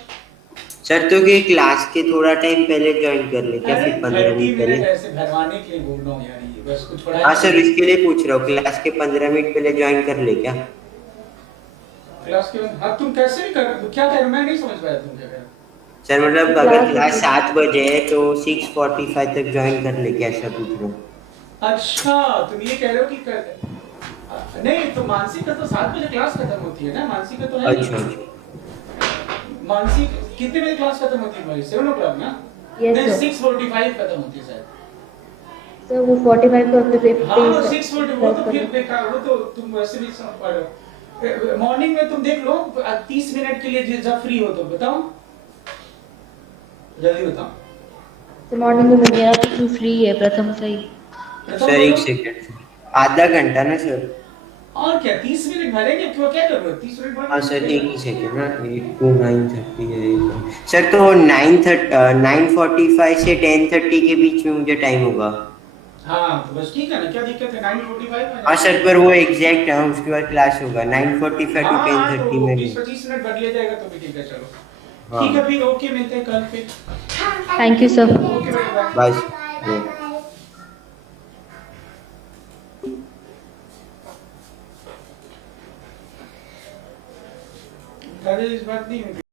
सर तो कि क्लास के थोड़ा टाइम पहले ज्वाइन कर ले क्या, फिर 15 मिनट पहले। ऐसे भरवाने के लिए बोल रहा हूँ यार, ये बस कुछ थोड़ा। हाँ सर इसके लिए पूछ रहा हूँ, क्लास के 15 मिनट पहले ज्वाइन कर ले क्या। क्लास के, हाँ तुम कैसे भी कर, क्या कह रहे हो मैं नहीं समझ पाया तुम क्या कह रहे हो। सर मतलब अगर क्लास 7 बजे है तो 6:45 तक ज्वाइन कर ले क्या, ऐसा पूछ रहा हूँ। अच्छा तुम ये कह रहे हो कि नहीं तो मानसी का तो 7 बजे क्लास खत्म होती है ना, मानसी का तो है। अच्छा अच्छा। मानसी कितने बजे क्लास खत्म होती है तुम्हारी? 7 o'clock ना? Yes, नहीं, sir. 6:45 खत्म होती है शायद। सर वो 45 को 50 हाँ 6:40 वो तो फिर बेकार, वो तो तुम वैसे भी समझ पा रहे हो। मॉर्निंग में तुम देख लो 30 मिनट के लिए जब फ्री हो तो बताओ, जल्दी बताओ। तो मॉर्निंग में मेरा तो फ्री है प्रथम से ही। प्रथम सर एक बोलो। सेकंड, आधा घंटा ना सर? और क्या 30 मिनट भरेंगे, क्यों क्या कर रहे हो 30 मिनट बाद? हाँ सर एक ही सेकंड ना, 8 to 9:30 है सर, तो 9:45 से 10:30 के बीच में मुझे टाइम होगा। हाँ तो बस ठीक है ना, क्या दिक्कत है, 9:45 में हाँ जाना। सर, पर वो एग्जैक्ट है, उसके बाद क्लास होगा 9:45 to हाँ तो 10:30 में नहीं। 20-25 मिनट बढ़ लिया जाएगा तो भी ठीक है, चलो हाँ। ठीक है फिर, ओके मिलते हैं कल फिर। Thank you sir. Okay bye. Bye. दादा इस बात नहीं हुई।